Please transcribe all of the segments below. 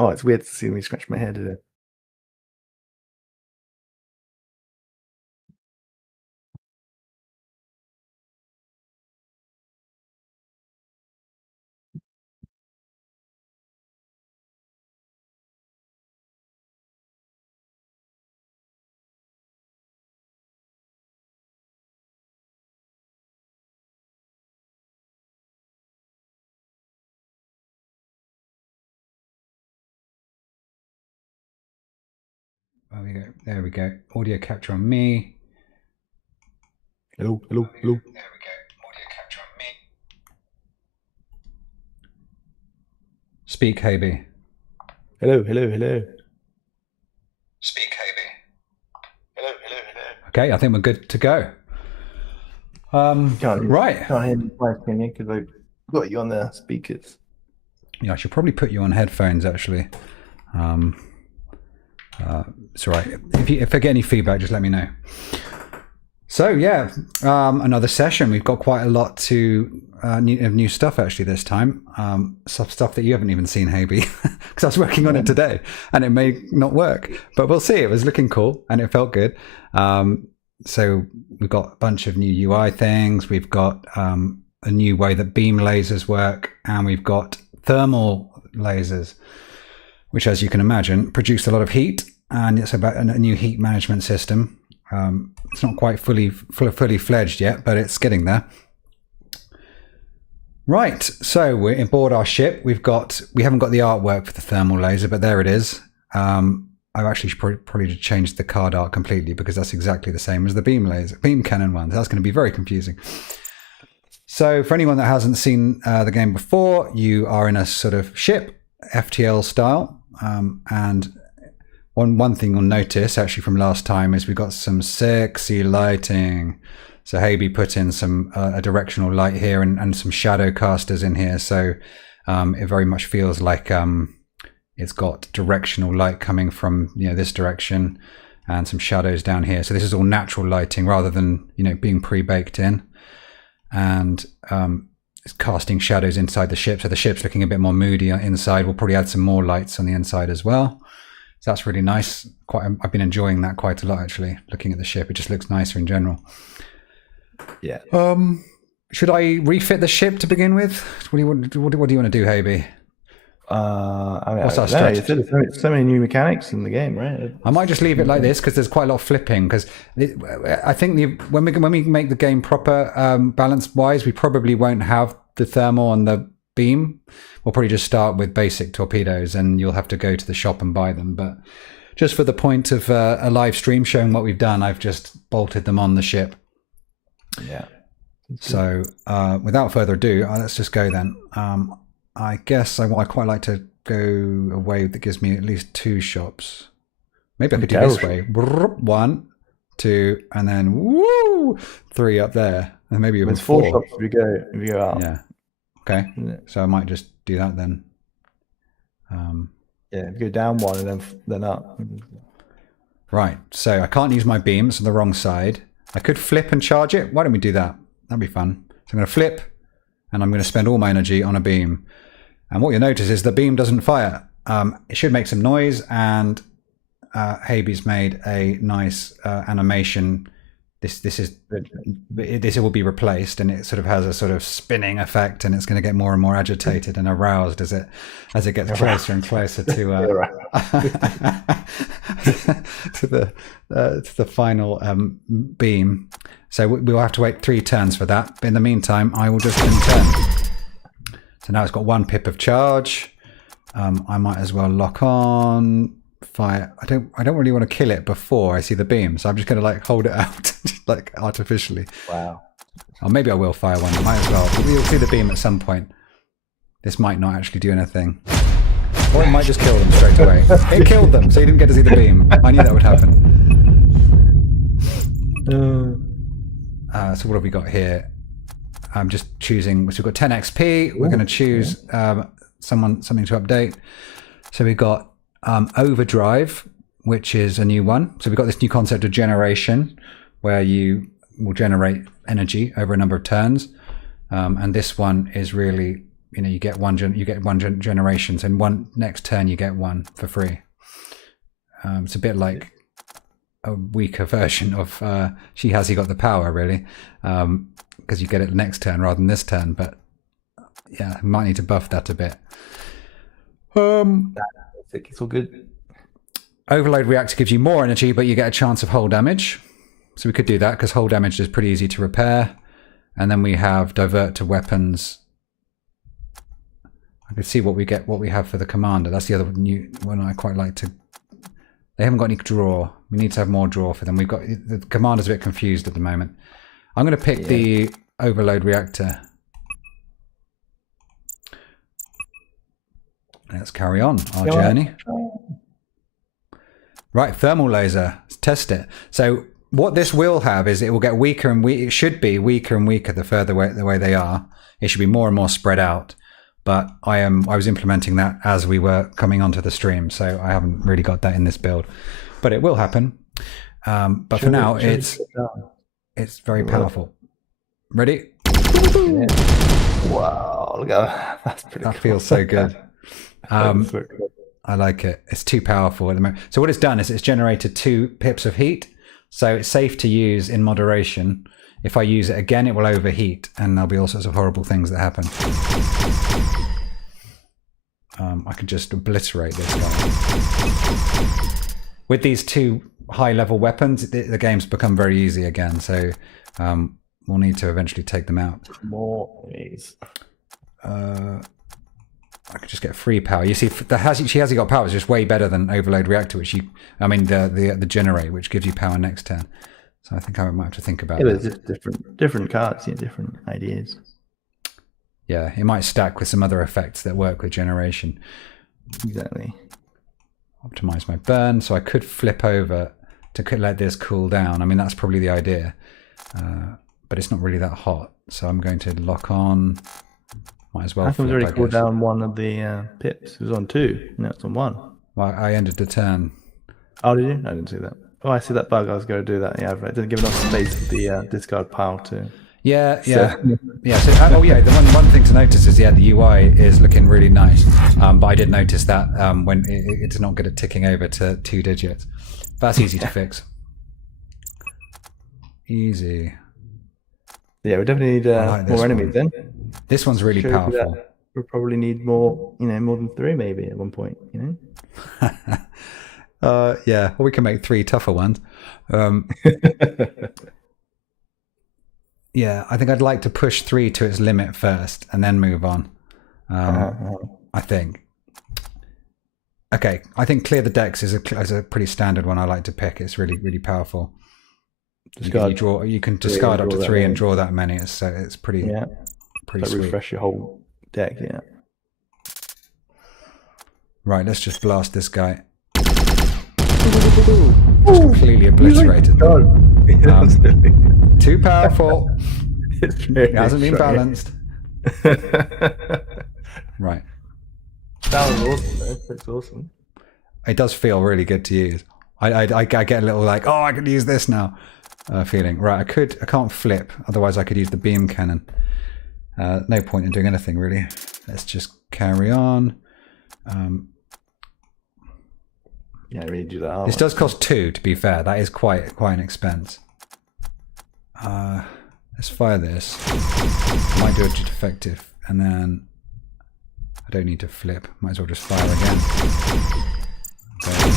Oh, it's weird to see me scratch my head. Isn't it? There we go. There we go. Audio capture on me. Hello, hello, hello. There we go. Audio capture on me. Speak, Haby. Hello, hello, hello. Speak, Haby. Hello, hello, hello. Okay, I think we're good to go. Right. Can't hear me twice, can you? Because I've got you on the speakers. Yeah, I should probably put you on headphones, actually. It's all right. If I get any feedback, just let me know. So, yeah, another session. We've got quite a lot of new stuff, actually, this time. Some stuff that you haven't even seen, Haby, because I was working on it today, and it may not work. But we'll see. It was looking cool, and it felt good. So we've got a bunch of new UI things. We've got a new way that beam lasers work, and we've got thermal lasers, which, as you can imagine, produce a lot of heat, and it's about a new heat management system. It's not quite fully fledged yet, but it's getting there. Right, so we're aboard our ship. We haven't got the artwork for the thermal laser, but there it is. I've actually probably changed the card art completely because that's exactly the same as the beam cannon one. That's going to be very confusing. So for anyone that hasn't seen the game before, you are in a sort of ship, FTL style, and one thing you'll notice actually from last time is we got some sexy lighting. So Haby put in some a directional light here and some shadow casters in here. So it very much feels like it's got directional light coming from this direction and some shadows down here. So this is all natural lighting rather than being pre-baked in. And it's casting shadows inside the ship. So the ship's looking a bit more moody inside. We'll probably add some more lights on the inside as well. So that's really nice. I've been enjoying that quite a lot, actually, looking at the ship. It just looks nicer in general. Yeah. Should I refit the ship to begin with? What do you want to do, Haby? What's our strategy? There's so many new mechanics in the game, right? I might just leave it like this because there's quite a lot of flipping. Because I think when we make the game proper, balance-wise, we probably won't have the thermal and the beam. We'll probably just start with basic torpedoes, and you'll have to go to the shop and buy them. But just for the point of a live stream showing what we've done, I've just bolted them on the ship. Yeah. So without further ado, let's just go then. I guess I'd quite like to go a way that gives me at least 2 shops. Maybe I could do this way. 1, 2, and then woo, 3 up there, and maybe even 4 shops if you go out. Yeah. Okay. So I might just do that then. Yeah, if you go down 1 and then up. Right. So I can't use my beams on the wrong side. I could flip and charge it. Why don't we do that? That'd be fun. So I'm going to flip, and I'm going to spend all my energy on a beam. And what you'll notice is the beam doesn't fire. It should make some noise, and Haby's made a nice animation. This will be replaced, and it sort of has a sort of spinning effect, and it's going to get more and more agitated and aroused as it gets closer and closer to to the final beam. So we'll have to wait 3 turns for that. But in the meantime, I will just turn. So now it's got 1 pip of charge. I might as well lock on. Fire. I don't really want to kill it before I see the beam, so I'm just going to hold it out like artificially. Wow. Or maybe I will fire one. I might as well. But we'll see the beam at some point. This might not actually do anything, or it might just kill them straight away. It killed them, so you didn't get to see the beam. I knew that would happen. So what have we got here? I'm just choosing. So we've got 10 XP. We're going to choose something to update. So we've got overdrive, which is a new one. So we've got this new concept of generation, where you will generate energy over a number of turns, and this one is really you get one generation, so in one next turn you get one for free. It's a bit like a weaker version of She Has He Got the Power, really, because you get it next turn rather than this turn. But yeah, might need to buff that a bit. It's all good. Overload Reactor gives you more energy, but you get a chance of hull damage. So we could do that because hull damage is pretty easy to repair. And then we have Divert to Weapons. I could see what we have for the Commander. That's the other new one I quite like to. They haven't got any draw. We need to have more draw for them. We've got the Commander's a bit confused at the moment. I'm going to pick the Overload Reactor. Let's carry on our journey. Right, thermal laser. Let's test it. So what this will have is it will get weaker and it should be weaker and weaker the further the way they are. It should be more and more spread out. But I was implementing that as we were coming onto the stream, so I haven't really got that in this build. But it will happen. But for now, it's very powerful. Ready? Yeah. Wow, look at that. That's pretty that cool. Feels so good. I like it. It's too powerful at the moment. So what it's done is it's generated 2 pips of heat. So it's safe to use in moderation. If I use it again, it will overheat, and there'll be all sorts of horrible things that happen. I could just obliterate this guy. With these 2 high-level weapons, the game's become very easy again. So we'll need to eventually take them out. More enemies. I could just get free power. You see, She Has He Got Power is just way better than Overload Reactor, the Generate, which gives you power next turn. So I think I might have to think about that. There's just different cards, different ideas. Yeah, it might stack with some other effects that work with Generation. Exactly. Optimize my burn, so I could flip over to let this cool down. I mean, that's probably the idea. But it's not really that hot. So I'm going to lock on. Might as well. I thought it was already cooled down one of the pips. It was on 2. Now it's on 1. Well, I ended the turn. Oh, did you? I didn't see that. Oh, I see that bug. I was going to do that. Yeah, it didn't give enough space for the discard pile to. Yeah. So, the one thing to notice is the UI is looking really nice. But I did notice that when it's not good at ticking over to 2 digits. But that's easy to fix. Easy. Yeah, we definitely need more enemies then. This one's really powerful. We'll probably need more, more than 3 maybe at one point, Yeah, or we can make 3 tougher ones. Yeah, I think I'd like to push 3 to its limit first and then move on. I think. Okay, I think Clear the Decks is a pretty standard one I like to pick. It's really, really powerful. You can discard up to 3 and draw that many. It's pretty sweet. Refresh your whole deck, yeah. Right, let's just blast this guy. Just completely obliterated. Too powerful. It hasn't been balanced. Right. That was awesome, though. That's awesome. It does feel really good to use. I get a little like, I could use this now feeling. Right, I can't flip. Otherwise, I could use the beam cannon. No point in doing anything, really. Let's just carry on. Yeah, I really do that. This does cost 2, to be fair. That is quite an expense. Let's fire this. Might do a defective, and then I don't need to flip. Might as well just fire again. Okay.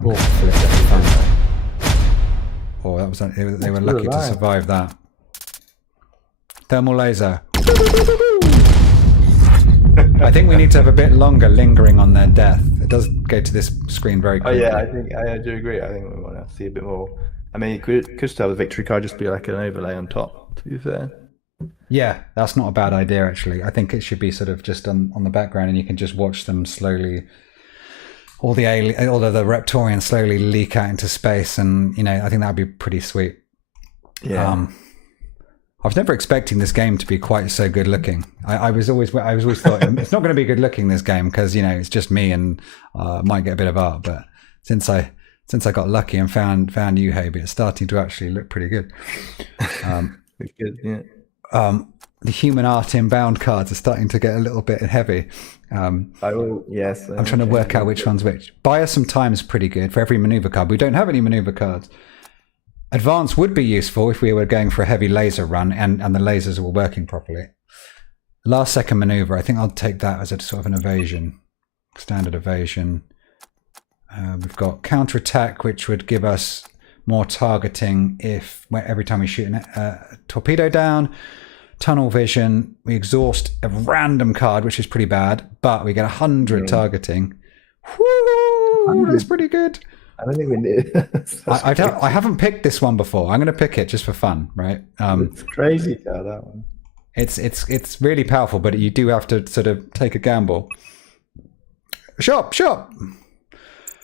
Flip. Oh, that was they were lucky to survive that. Thermal laser. I think we need to have a bit longer lingering on their death. It does go to this screen very quickly. Oh yeah, I do agree. I think we want to see a bit more. I mean, you could still have the victory card just be like an overlay on top, to be fair. Yeah, that's not a bad idea, actually. I think it should be sort of just on the background, and you can just watch them slowly, all of the Reptorians slowly leak out into space, and I think that would be pretty sweet. Yeah. I was never expecting this game to be quite so good looking. I was always thought it's not going to be good looking, this game, because it's just me and might get a bit of art. But since I got lucky and found you, Habe, it's starting to actually look pretty good. It's good, yeah. The human art inbound cards are starting to get a little bit heavy. I will. Yes. I'm trying to work out which one's which. Buy us some time is pretty good for every maneuver card. We don't have any maneuver cards. Advance would be useful if we were going for a heavy laser run and the lasers were working properly. Last second maneuver, I think I'll take that as a sort of an evasion. Standard evasion. We've got counterattack, which would give us more targeting if every time we shoot a torpedo down. Tunnel vision, we exhaust a random card, which is pretty bad, but we get 100 targeting. Woo! That's pretty good. I don't think we did. I haven't picked this one before. I'm going to pick it just for fun, right? It's crazy, that one. It's really powerful, but you do have to sort of take a gamble. Shop!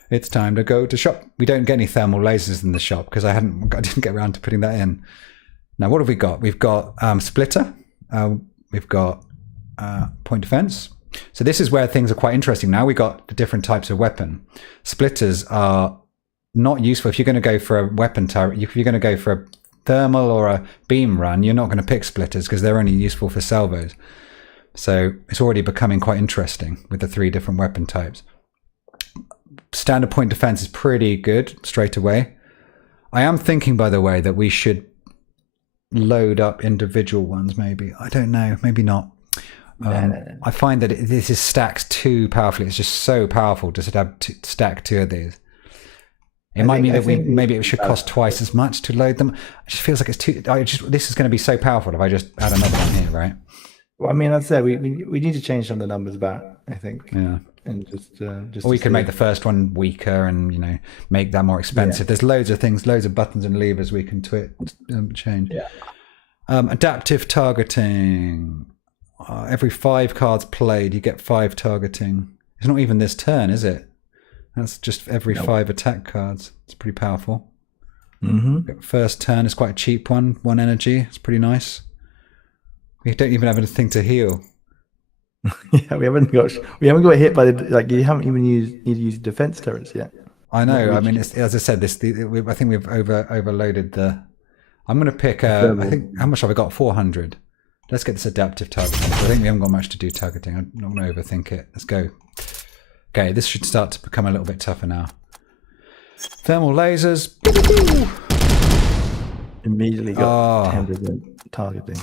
It's time to go to shop. We don't get any thermal lasers in the shop because I didn't get around to putting that in. Now, what have we got? We've got splitter. We've got point defense. So this is where things are quite interesting. Now we got the different types of weapon. Splitters are not useful if you're going to go for a weapon turret. If you're going to go for a thermal or a beam run, you're not going to pick splitters because they're only useful for salvos. So it's already becoming quite interesting with the 3 different weapon types. Standard point defense is pretty good straight away. I am thinking, by the way, that we should load up individual ones, maybe. I don't know, maybe not. No. I find that this is stacks too powerfully. It's just so powerful to stack 2 of these. It might mean that maybe it should cost twice as much to load them. It just feels like it's too. This is going to be so powerful if I just add another one here, right? Well, I mean, I'd say we need to change some of the numbers back, I think. Yeah. And just. Or we could make the first one weaker and make that more expensive. Yeah. There's loads of things, loads of buttons and levers we can change. Yeah. Adaptive targeting. Every 5 cards played, you get 5 targeting. It's not even this turn, is it? That's just every 5 attack cards. It's pretty powerful. Mm-hmm. First turn is quite a cheap one. 1 energy. It's pretty nice. We don't even have anything to heal. Yeah, we haven't got hit by you haven't even need to use defense turrets yet. I know. I mean, as I said, I think we've overloaded the. I'm going to pick. I think how much have I got? 400. Let's get this adaptive targeting. I think we haven't got much to do targeting. I'm not going to overthink it. Let's go. Okay, this should start to become a little bit tougher now. Thermal lasers. Immediately got 10% targeting.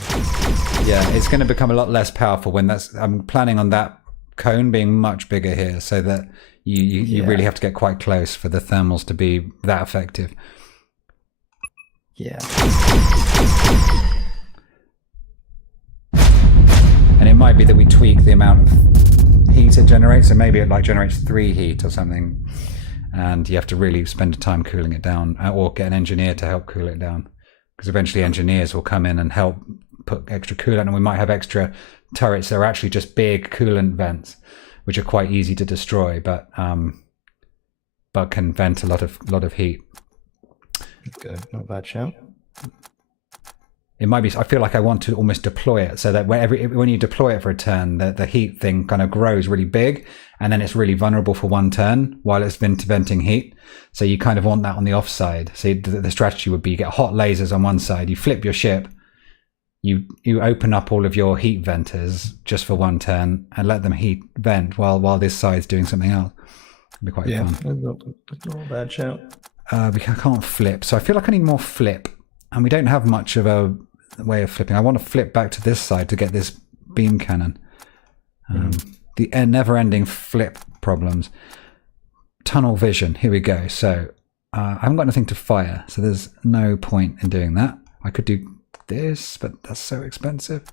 Yeah, it's going to become a lot less powerful when I'm planning on that cone being much bigger here, so that you really have to get quite close for the thermals to be that effective. Yeah. And it might be that we tweak the amount of heat it generates, so maybe it generates 3 heat or something, and you have to really spend time cooling it down, or get an engineer to help cool it down, because eventually engineers will come in and help put extra coolant, and we might have extra turrets that are actually just big coolant vents, which are quite easy to destroy, but can vent a lot of heat. Okay, not a bad shout. It might be. I feel like I want to almost deploy it so that when you deploy it for a turn, the heat thing kind of grows really big, and then it's really vulnerable for 1 turn while it's venting heat. So you kind of want that on the offside. So the strategy would be you get hot lasers on one side, you flip your ship, you open up all of your heat venters just for 1 turn and let them heat vent while this side's doing something else. It'd be quite fun. That's not a bad shout. I can't flip, so I feel like I need more flip, and we don't have much of a way of flipping. I want to flip back to this side to get this beam cannon. The never-ending flip problems. Tunnel vision. Here we go. So I haven't got anything to fire, so there's no point in doing that. I could do this, but that's so expensive.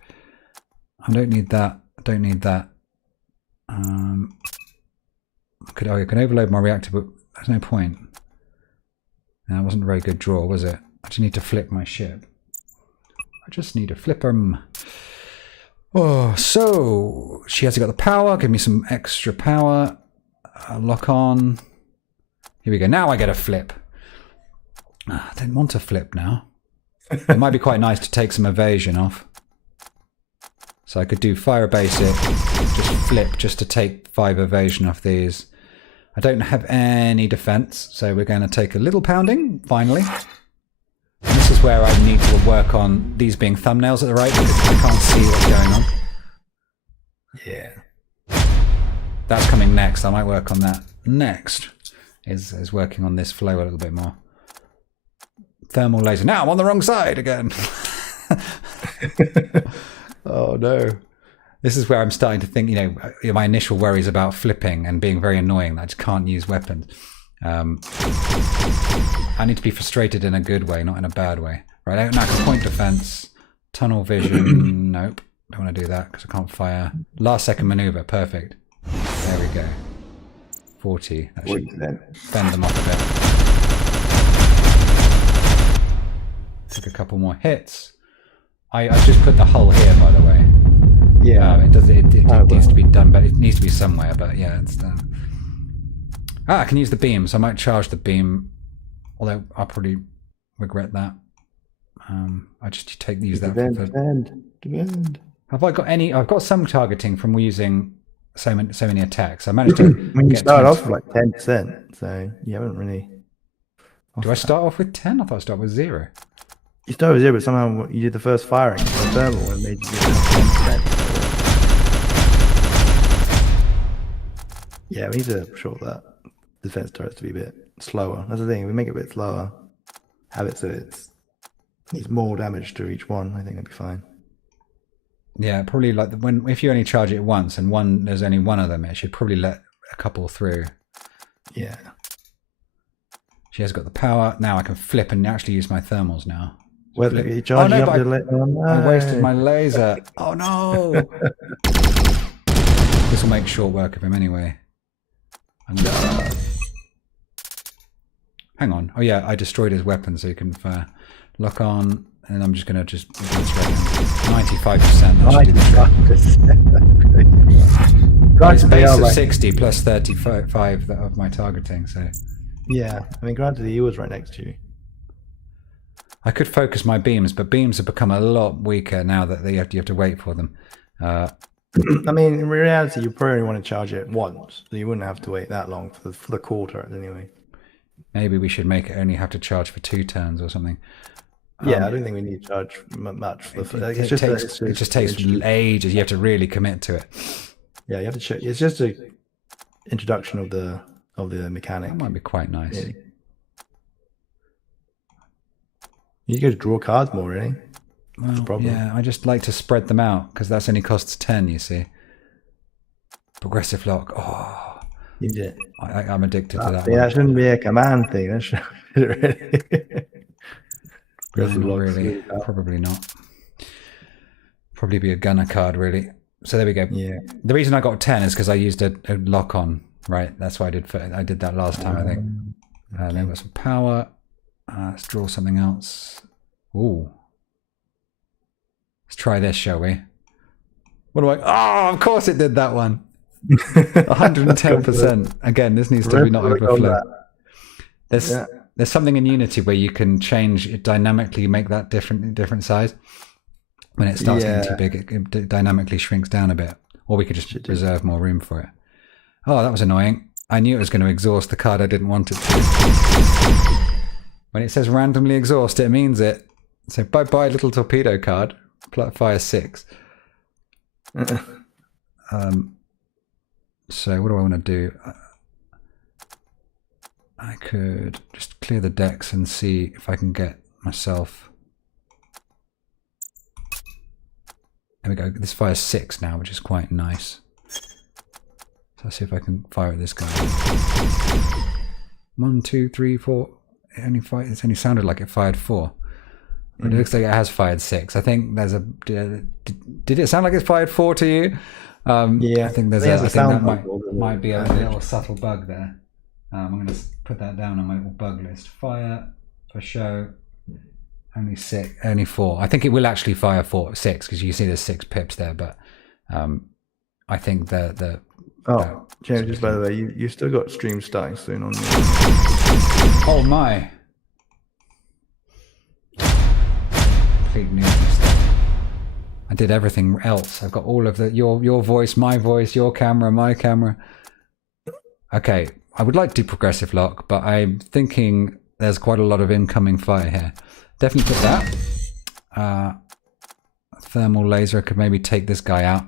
I don't need that. I don't need that. I can overload my reactor, but there's no point. That wasn't a very good draw, was it? I just need to flip my ship. I just need to flip them. Oh, so she hasn't got the power. Give me some extra power. Lock on. Here we go. Now I get a flip. I don't want to flip now. It might be quite nice to take some evasion off. So I could do fire a basic, just flip just to take 5 evasion off these. I don't have any defense, so we're going to take a little pounding, finally. And this this is where I need to work on these being thumbnails at the right, because I can't see what's going on. Yeah. That's coming next. I might work on that next. Is working on this flow a little bit more. Thermal laser. Now I'm on the wrong side again. Oh no. This is where I'm starting to think, you know, my initial worries about flipping and being very annoying. I just can't use weapons. I need to be frustrated in a good way, not in a bad way. Right, now I can point defense, tunnel vision. Nope, don't want to do that because I can't fire. Last second maneuver, perfect. There we go. 40. That should fend them off a bit. Took a couple more hits. I just put the hull here, by the way. Yeah, it does. It needs to be done, but it needs to be somewhere. But yeah, it's done. I can use the beam, so I might charge the beam. Although I'll probably regret that. I just use that. Defend. Have I got any? I've got some targeting from using so many attacks. I managed to. When you start off with like 10%, so you haven't really. Do I start off with 10? I thought I start with 0. You started with 0, but somehow you did the first firing for the thermal and made you get 10%. Yeah, we need to short that defense turret to be a bit slower. That's the thing. We make it a bit slower. Have it so it's needs more damage to each one. I think it'd be fine. Yeah, probably like if you only charge it once and there's only one of them, it should probably let a couple through. Yeah. She has got the power. Now I can flip and actually use my thermals now. Whether you charge I wasted my laser. Oh no! This will make short work of him anyway. Hang on. Oh yeah, I destroyed his weapon, so you can fire. Lock on, and I'm just going to 95%. 95%. It's base of 60 plus 35 of my targeting. So yeah, I mean, granted, he was right next to you. I could focus my beams, but beams have become a lot weaker now that you have to wait for them. I mean, in reality, you probably want to charge it once, so you wouldn't have to wait that long for the core turret anyway. Maybe we should make it only have to charge for 2 turns or something. Yeah, I don't think we need to charge much for the. It just takes ages. You have to really commit to it. Yeah, you have to check. It's just a introduction of the mechanic. That might be quite nice. Yeah. You go to draw cards more, really. That's the problem. Yeah, I just like to spread them out because that's only costs 10. You see, progressive lock. Oh, you did. I'm addicted to that. Yeah, that shouldn't be a command thing. That should really. Not really. Probably not. Probably be a gunner card, really. So there we go. Yeah. The reason I got 10 is because I used a lock on. Right. That's why I did that last time. I think. Then we've got some power. Let's draw something else. Ooh. Let's try this, shall we? What do I? Oh, of course it did that one. 110%. Again, this needs to be not overflow. There's something in Unity where you can change it dynamically, make that different size. When it starts getting too big, it dynamically shrinks down a bit. Or we could just reserve more room for it. Oh, that was annoying. I knew it was going to exhaust the card I didn't want it to. When it says randomly exhaust, it means it. So bye-bye little torpedo card. Fire 6. So what do I want to do? I could just clear the decks and see if I can get myself. There we go. This fires 6 now, which is quite nice. So let's see if I can fire at this guy. 1, 2, 3, 4. It's only sounded like it fired 4. But it looks like it has fired 6. I think there's a. Did it sound like it fired 4 to you? Yeah. I think I think that might be a little subtle bug there. I'm going to put that down on my little bug list. Fire for show. Only 4. I think it will actually fire 6 because you see there's 6 pips there. But I think the James, just by the way, you still got stream starting soon on. Oh my! Complete new stuff. I did everything else. I've got all of your voice, my voice, your camera, my camera. Okay, I would like to do progressive lock, but I'm thinking there's quite a lot of incoming fire here. Definitely put that. Thermal laser could maybe take this guy out.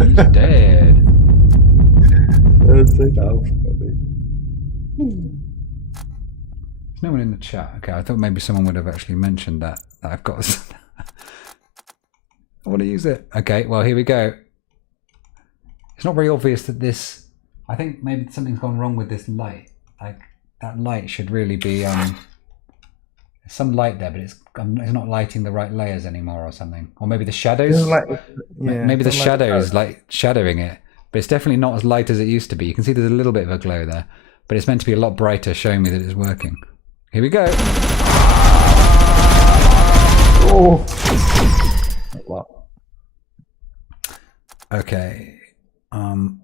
He's dead. That's so powerful. There's no one in the chat. Okay, I thought maybe someone would have actually mentioned that I've got. I want to use it. Okay, well here we go. It's not very obvious that this. I think maybe something's gone wrong with this light. Like that light should really be some light there, but it's not lighting the right layers anymore or something. Or maybe the shadows. Maybe the shadow is like shadowing it, but it's definitely not as light as it used to be. You can see there's a little bit of a glow there, but it's meant to be a lot brighter, showing me that it's working. Here we go. Oh. Wow. Okay. I'm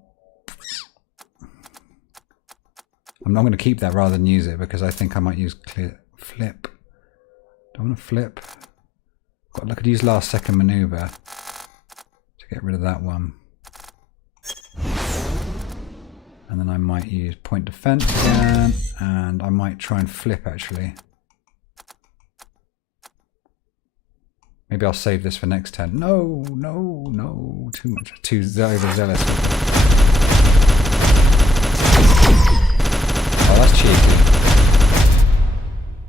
going to keep that rather than use it because I think I might use flip. Don't want to flip. I could use last second maneuver to get rid of that one. And then I might use point defense again, and I might try and flip actually. Maybe I'll save this for next turn. No, too much, too overzealous. Oh, that's cheeky.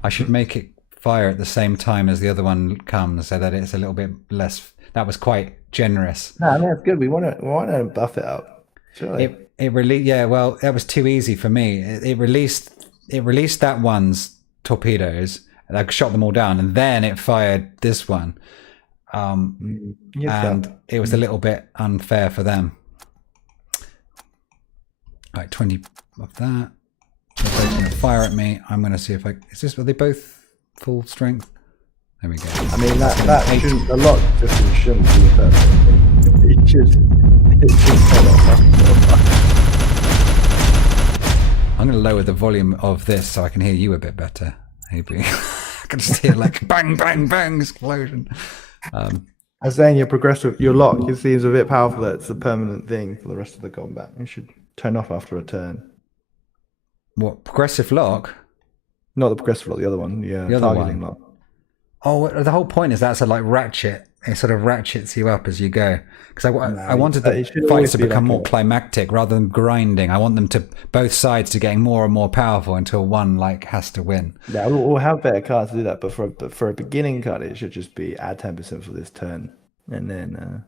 I should make it fire at the same time as the other one comes, so that it's a little bit less. That was quite generous. No, I mean, that's good. We want to buff it up. Surely. It released. Yeah, well, that was too easy for me. It released that one's torpedoes. And I shot them all down, and then it fired this one. And it was a little bit unfair for them. Like 20 of that. They're both going to fire at me. I'm going to see if are they both full strength? There we go. I mean, that shouldn't, a lot just shouldn't be a bad thing. It should set up. I'm going to lower the volume of this so I can hear you a bit better. Maybe. I can just hear like bang, bang, bang, explosion. I was saying your lock, it seems a bit powerful that it's a permanent thing for the rest of the combat. You should turn off after a turn. What, progressive lock? Not the progressive lock, the other one. Yeah, the other targeting one. lock. Oh, the whole point is that's a like ratchet. It sort of ratchets you up as you go. Because I wanted the fights to become more climactic rather than grinding. I want them to both sides to getting more and more powerful until one like has to win. Yeah, we'll have better cards to do that. But for a beginning card, it should just be add 10% for this turn, and then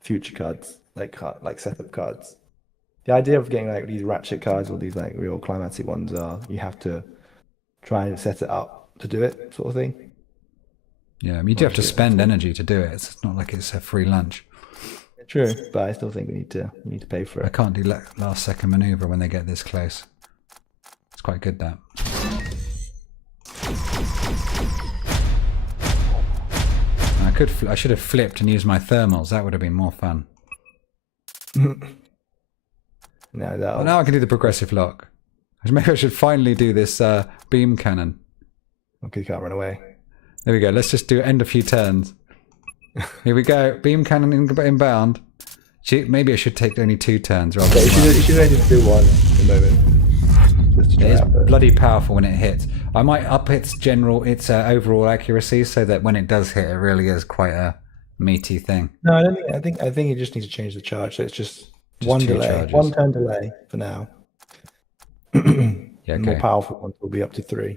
future cards like setup cards. The idea of getting like these ratchet cards or these like real climatic ones are you have to try and set it up to do it, sort of thing. Yeah, I mean, you do have to spend energy to do it. It's not like it's a free lunch. True, but I still think we need to pay for it. I can't do last second maneuver when they get this close. It's quite good, that. I should have flipped and used my thermals. That would have been more fun. Well, now I can do the progressive lock. Maybe I should finally do this beam cannon. Okay, can't run away. There we go. Let's just end a few turns. Here we go. Beam cannon inbound. Maybe I should take only 2 turns rather than you should only do 1 at the moment. It is bloody powerful when it hits. I might up its overall accuracy so that when it does hit, it really is quite a meaty thing. No, I don't think. I think you just need to change the charge. So it's just one delay, charges. 1 turn delay for now. Yeah, okay. More powerful ones will be up to 3.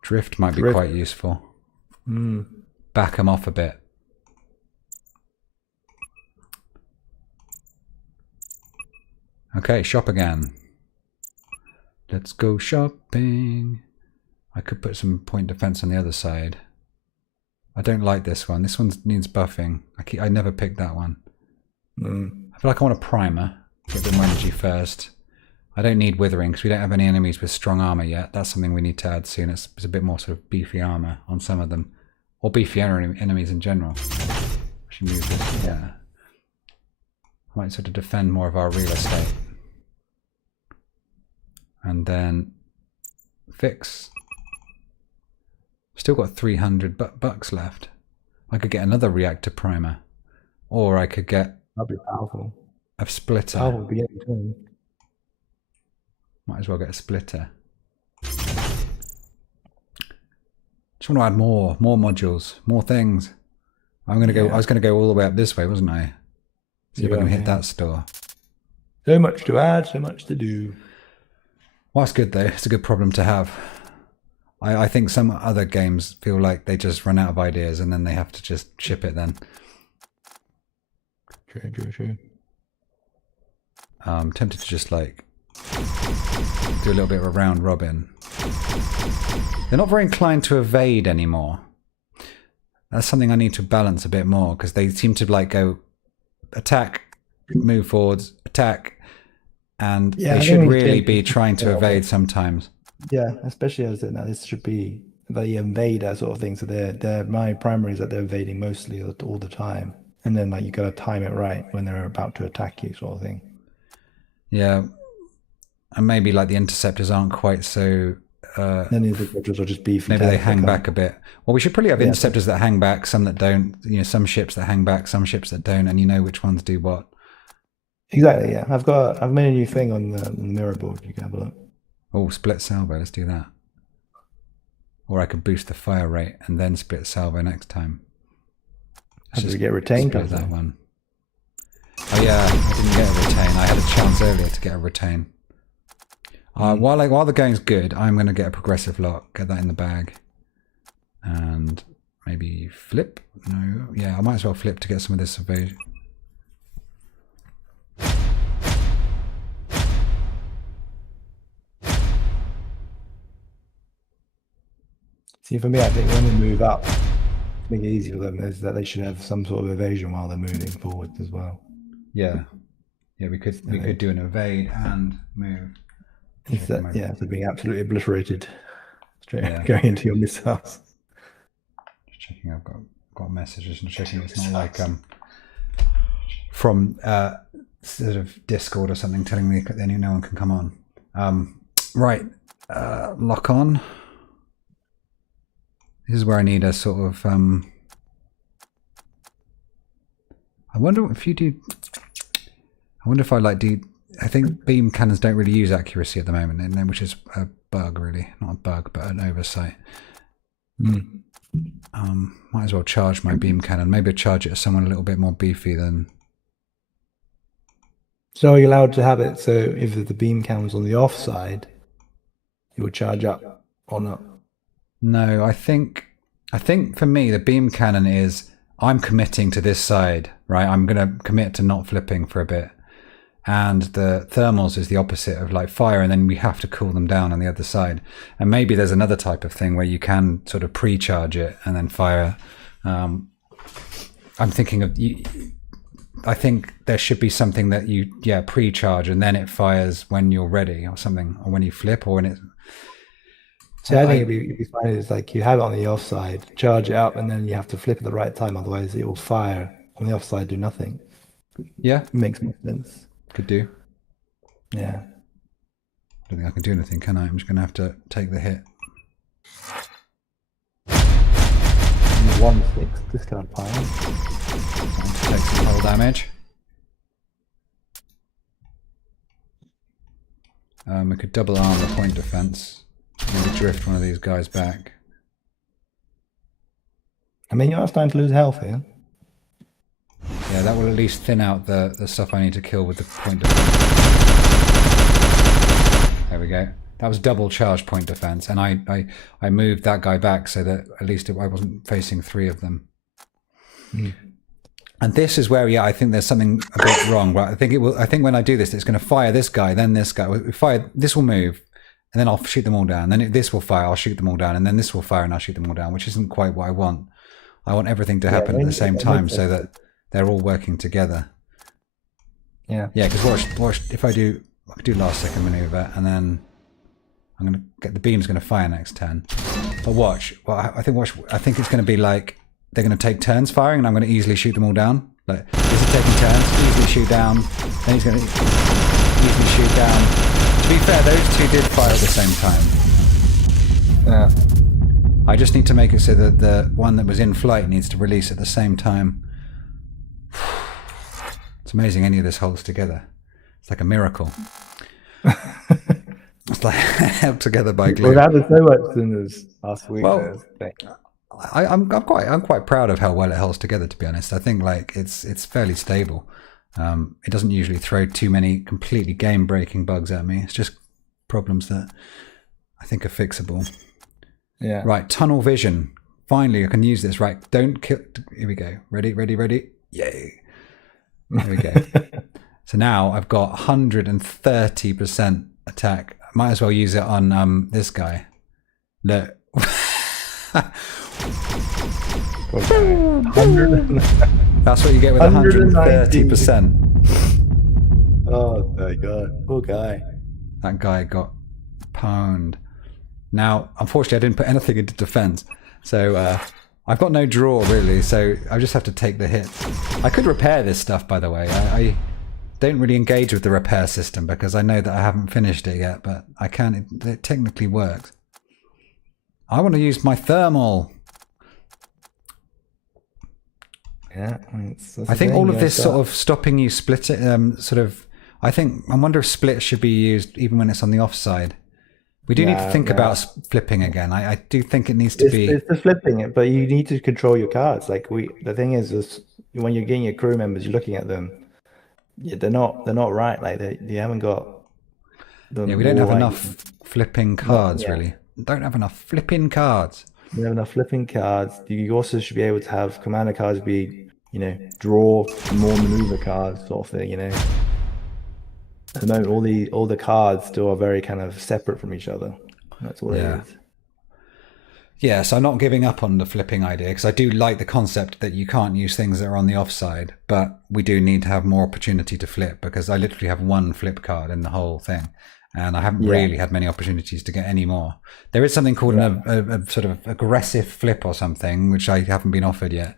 Drift might be quite useful. Back them off a bit. Okay, shop again. Let's go shopping. I could put some point defense on the other side. I don't like this one. This one needs buffing. I never picked that one. I feel like I want a primer. Get the energy first. I don't need withering because we don't have any enemies with strong armor yet. That's something we need to add soon. It's a bit more sort of beefy armor on some of them. Or beefy enemies in general. I should move this, yeah. I might sort of defend more of our real estate. And then fix. Still got 300 bucks left. I could get another reactor primer. Or I could get that'd be powerful. A splitter. Powerful beginning. Might as well get a splitter. Just want to add more modules, more things. I'm gonna go. I was gonna go all the way up this way, wasn't I? See if I can hit that store. So much to add, so much to do. Well, that's good though. It's a good problem to have. I think some other games feel like they just run out of ideas and then they have to just ship it then. True. I'm tempted to just like do a little bit of a round robin. They're not very inclined to evade anymore. That's something I need to balance a bit more because they seem to like go attack, move forwards, attack, and they should really be trying to evade sometimes. Yeah, especially as this should be the invader sort of thing. So my primary is that they're evading mostly all the time, and then like you got to time it right when they're about to attack you, sort of thing. Yeah, and maybe like the interceptors aren't quite so. Then the interceptors will just beefy. Maybe they hang back a bit. Well, we should probably have interceptors that hang back, some that don't. You know, some ships that hang back, some ships that don't, and you know which ones do what. Exactly. Yeah, I've made a new thing on the mirror board. You can have a look. Oh, split salvo. Let's do that. Or I could boost the fire rate and then split salvo next time. How did we get retained? Split that one. Oh yeah, I didn't get a retain. I had a chance earlier to get a retain. While the game's good, I'm going to get a progressive lock, get that in the bag, and maybe flip. No, yeah, I might as well flip to get some of this evasion. See, for me, I think when they move up, to make it easy for them is that they should have some sort of evasion while they're moving forward as well. Yeah, we could do an evade and move. So being absolutely obliterated, going into your missiles. Just checking, I've got messages and checking. It's not like from sort of Discord or something telling me that no one can come on. Right, lock on. This is where I need a sort of. I wonder if you do. I wonder if I like do. I think beam cannons don't really use accuracy at the moment, which is a bug, really. Not a bug, but an oversight. Might as well charge my beam cannon. Maybe charge it to someone a little bit more beefy than. So are you allowed to have it so if the beam cannon's on the offside, it will charge up or not? No, I think for me the beam cannon is I'm committing to this side, right? I'm going to commit to not flipping for a bit. And the thermals is the opposite of like fire, and then we have to cool them down on the other side. And maybe there's another type of thing where you can sort of pre-charge it and then fire. I'm thinking of, I think there should be something that you, pre-charge and then it fires when you're ready or something, or when you flip or when it. So I think it'd be fine. It's like you have it on the offside, charge it up, and then you have to flip at the right time. Otherwise, it will fire on the offside, do nothing. Yeah, it makes more sense. Could do. Yeah. I don't think I can do anything, can I? I'm just going to have to take the hit. 1/6 discard pile. Take some hull damage. We could double arm the point defense. Maybe drift one of these guys back. I mean, you are starting to lose health here. Yeah, that will at least thin out the stuff I need to kill with the point defense. There we go. That was double charge point defense, and I moved that guy back so that at least I wasn't facing three of them. And this is where, I think there's something a bit wrong. Right? I think when I do this, it's going to fire this guy, then this guy. This will move, and then I'll shoot them all down. Then this will fire, I'll shoot them all down, and then this will fire, and I'll shoot them all down, which isn't quite what I want. I want everything to happen at the same time so that they're all working together. Yeah, because watch. If I could do last second maneuver, and then I'm going to get the beam's going to fire next turn. But watch. Well, I think it's going to be like they're going to take turns firing, and I'm going to easily shoot them all down. Like this is taking turns, easily shoot down. Then he's going to easily shoot down. To be fair, those two did fire at the same time. Yeah. I just need to make it so that the one that was in flight needs to release at the same time. It's amazing any of this holds together. It's like a miracle. It's like held together by glue. Well, that was so much in this last week. Well, I'm quite proud of how well it holds together. To be honest, I think like it's fairly stable. It doesn't usually throw too many completely game-breaking bugs at me. It's just problems that I think are fixable. Yeah. Right, tunnel vision. Finally, I can use this. Right, don't kill. Here we go. Ready. Yay. There we go. So now I've got 130% attack. I might as well use it on this guy. Look. That's what you get with 130%. Oh my god, poor guy. That guy got pwned. Now, unfortunately, I didn't put anything into defense, so I've got no draw really. So I just have to take the hit. I could repair this stuff, by the way. I don't really engage with the repair system because I know that I haven't finished it yet, but I can. It technically works. I want to use my thermal. Yeah, I think all of this sort of stopping you split it, sort of. I wonder if split should be used even when it's on the offside. We do need to think about flipping again. I do think it needs to be. It's the flipping it, but you need to control your cards. Like the thing is when you're getting your crew members, you're looking at them. Yeah, they're not right. Like you haven't got. We don't have enough flipping cards really. Don't have enough flipping cards. You have enough flipping cards. You also should be able to have commander cards be, draw more maneuver cards sort of thing, At the moment, all the cards still are very kind of separate from each other. That's all it is. Yeah, so I'm not giving up on the flipping idea because I do like the concept that you can't use things that are on the offside, but we do need to have more opportunity to flip because I literally have one flip card in the whole thing. And I haven't really had many opportunities to get any more. There is something called a sort of aggressive flip or something, which I haven't been offered yet.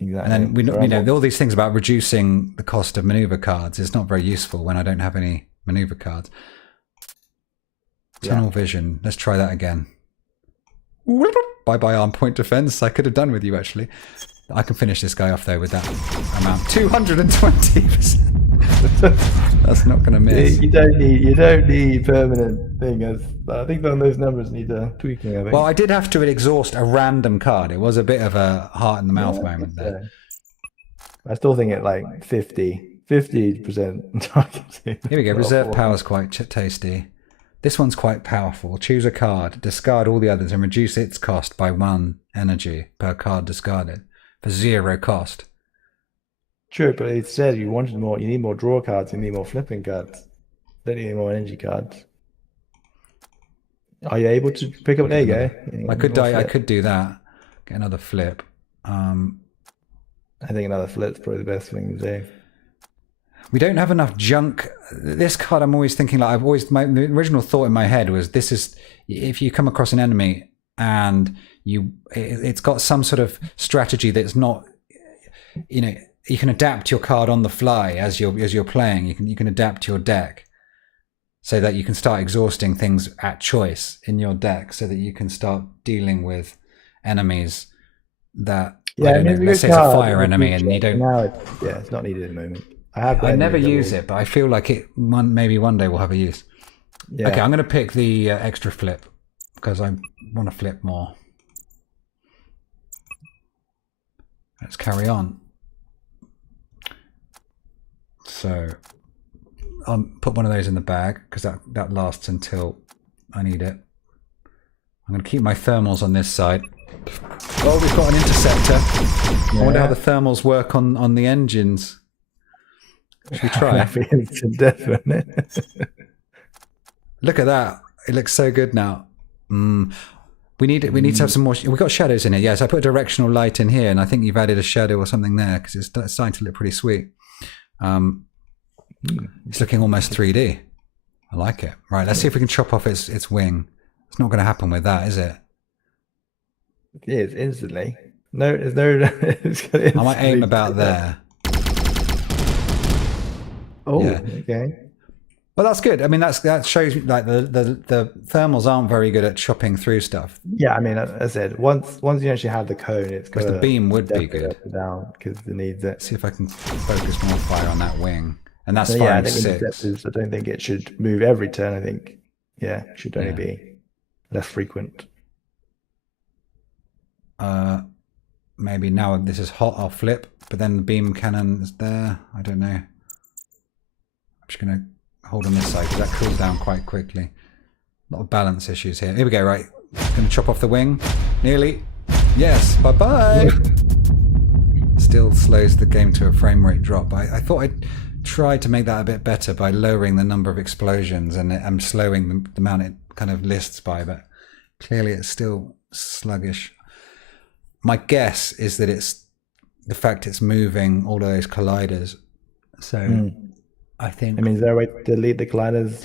Exactly. And then we know all these things about reducing the cost of maneuver cards is not very useful when I don't have any maneuver cards. Tunnel vision. Let's try that again. Bye-bye arm point defense. I could have done with you, actually. I can finish this guy off, though, with that amount. 220%. That's not going to miss. You don't need permanent thing. I think those numbers need tweaking. I think. Well, I did have to exhaust a random card. It was a bit of a heart in the mouth moment there. I still think it like 50% targeting. Here we go. Reserve power is quite tasty. This one's quite powerful. Choose a card, discard all the others, and reduce its cost by 1 energy per card discarded for 0 cost. True, but it said you wanted more. You need more draw cards. You need more flipping cards. Don't need more energy cards. Are you able to pick up? There you go. I could do that. Get another flip. I think another flip's probably the best thing to do. We don't have enough junk. This card, I'm always thinking like my original thought in my head was this is if you come across an enemy and it's got some sort of strategy that's not, you can adapt your card on the fly as you're playing. You can adapt your deck so that you can start exhausting things at choice in your deck, so that you can start dealing with enemies that let's say it's a fire enemy and you don't. Now it's not needed at the moment. I never use it, but I feel like maybe one day we'll have a use. Yeah. Okay, I'm going to pick the extra flip because I want to flip more. Let's carry on. So I'll put one of those in the bag because that lasts until I need it. I'm going to keep my thermals on this side. Oh, we've got an interceptor. I wonder how the thermals work on the engines. Should we try? Look at that. It looks so good now. We need to have some more. We've got shadows in it. Yes, I put a directional light in here, and I think you've added a shadow or something there because it's starting to look pretty sweet. It's looking almost 3D. I like it. Right, let's see if we can chop off its wing. It's not going to happen with that, is it? It is instantly. No, there's no. I might aim about there. Oh, yeah. Okay. Well, that's good. I mean, that shows like the thermals aren't very good at chopping through stuff. Yeah, I mean, as I said, once you actually have the cone, it's the beam would be good. Up and down because it needs it. See if I can focus more fire on that wing. and that's So, yeah, I firing think 6. interceptors, I don't think it should move every turn. I think, yeah, it should only be less frequent. Maybe now this is hot, I'll flip, but then the beam cannon is there. I don't know. I'm just going to hold on this side because that cools down quite quickly. A lot of balance issues here. Here we go, right. Going to chop off the wing. Nearly. Yes, bye-bye. Still slows the game to a frame rate drop. I thought I'd try to make that a bit better by lowering the number of explosions and slowing the amount it kind of lists by, but clearly it's still sluggish. My guess is that it's the fact it's moving all of those colliders. So I think... I mean, is there a way to delete the colliders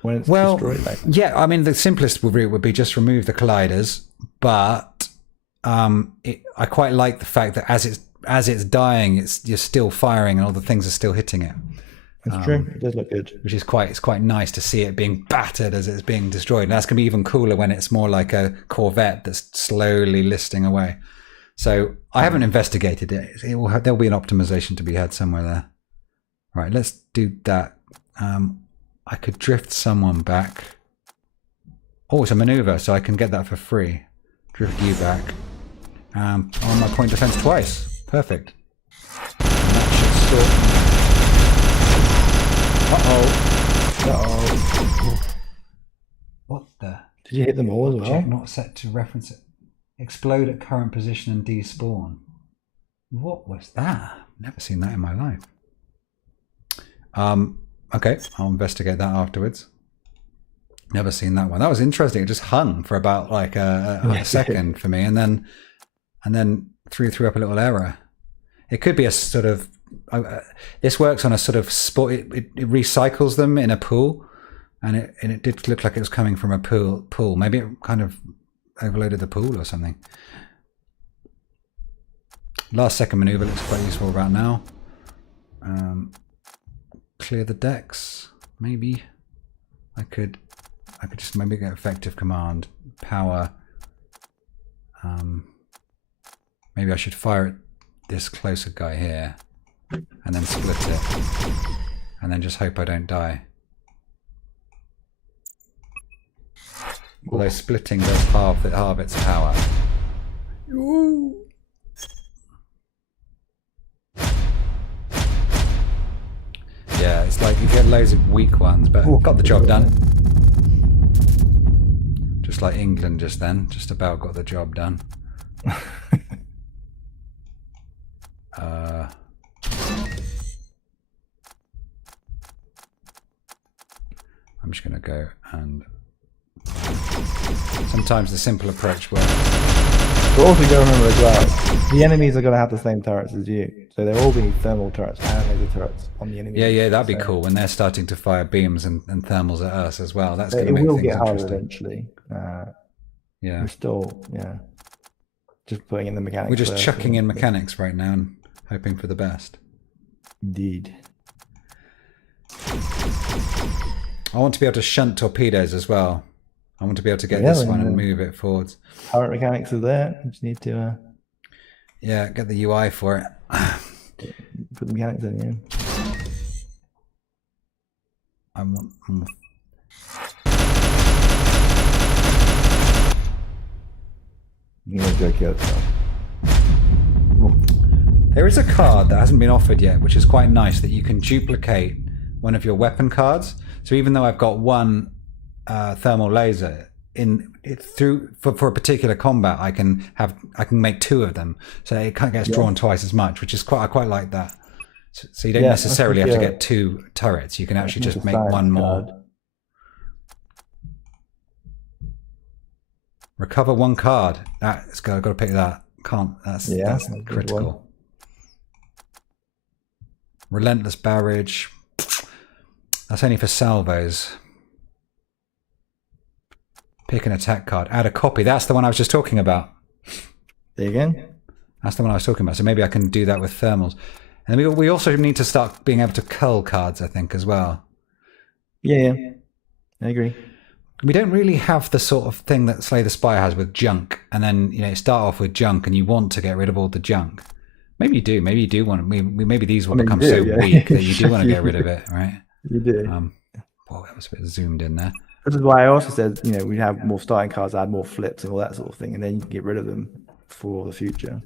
when it's destroyed? Like? Yeah, I mean, the simplest route would be just remove the colliders, but I quite like the fact that as it's dying, you're still firing and all the things are still hitting it. That's true. It does look good. Which is it's quite nice to see it being battered as it's being destroyed. And that's going to be even cooler when it's more like a Corvette that's slowly listing away. So I haven't investigated it. There'll be an optimization to be had somewhere there. Right, let's do that. I could drift someone back. Oh, it's a maneuver, so I can get that for free. Drift you back. On my point defense twice. Perfect. And that should sort... Uh-oh. What the? Did you hit them all as well? Object not set to reference it. Explode at current position and despawn. What was that? Never seen that in my life. Okay, I'll investigate that afterwards. Never seen that one. That was interesting. It just hung for about like a second for me, and then threw up a little error. It could be a sort of... this works on a sort of sport. It recycles them in a pool, and it did look like it was coming from a pool. Maybe it kind of overloaded the pool or something. Last second maneuver looks quite useful right now. Clear the decks. Maybe I could just maybe get effective command power. Maybe I should fire at this closer guy here. And then split it. And then just hope I don't die. Although splitting does halve its power. Ooh. Yeah, it's like you get loads of weak ones, but got the job done. Just like England just then. Just about got the job done. I'm just going to go and... Sometimes the simple approach works. But also you got to remember as well, the enemies are going to have the same turrets as you. So they're all being thermal turrets and laser turrets on the enemy. Yeah, that'd be cool when they're starting to fire beams and thermals at us as well. That's going to make things interesting. It will get harder eventually. Yeah. We're still, just putting in the mechanics. We're just chucking in mechanics right now and hoping for the best. Indeed. I want to be able to shunt torpedoes as well. I want to be able to get this one and move it forwards. Current mechanics are there. You just need to... yeah, get the UI for it. Put the mechanics in, yeah. I want more. You're going to go kill yourself. There is a card that hasn't been offered yet, which is quite nice, that you can duplicate one of your weapon cards. So even though I've got one thermal laser for a particular combat, I can make two of them, so it kind of gets drawn twice as much, which is I quite like that. So you don't necessarily have to get two turrets. You can actually just make one more. Recover one card. I've got to pick that. Can't. That's critical. Relentless barrage. That's only for salvos. Pick an attack card. Add a copy. That's the one I was just talking about. There you go. That's the one I was talking about. So maybe I can do that with thermals. And then we also need to start being able to cull cards, I think, as well. Yeah. I agree. We don't really have the sort of thing that Slay the Spire has with junk. And then, start off with junk and you want to get rid of all the junk. Maybe you do. Maybe you do want. Maybe these will I mean, become you so do, yeah. weak that you do want to get rid of it, right? You do. Whoa, that was a bit zoomed in there. This is why I also said, we have more starting cards, add more flips and all that sort of thing, and then you can get rid of them for the future.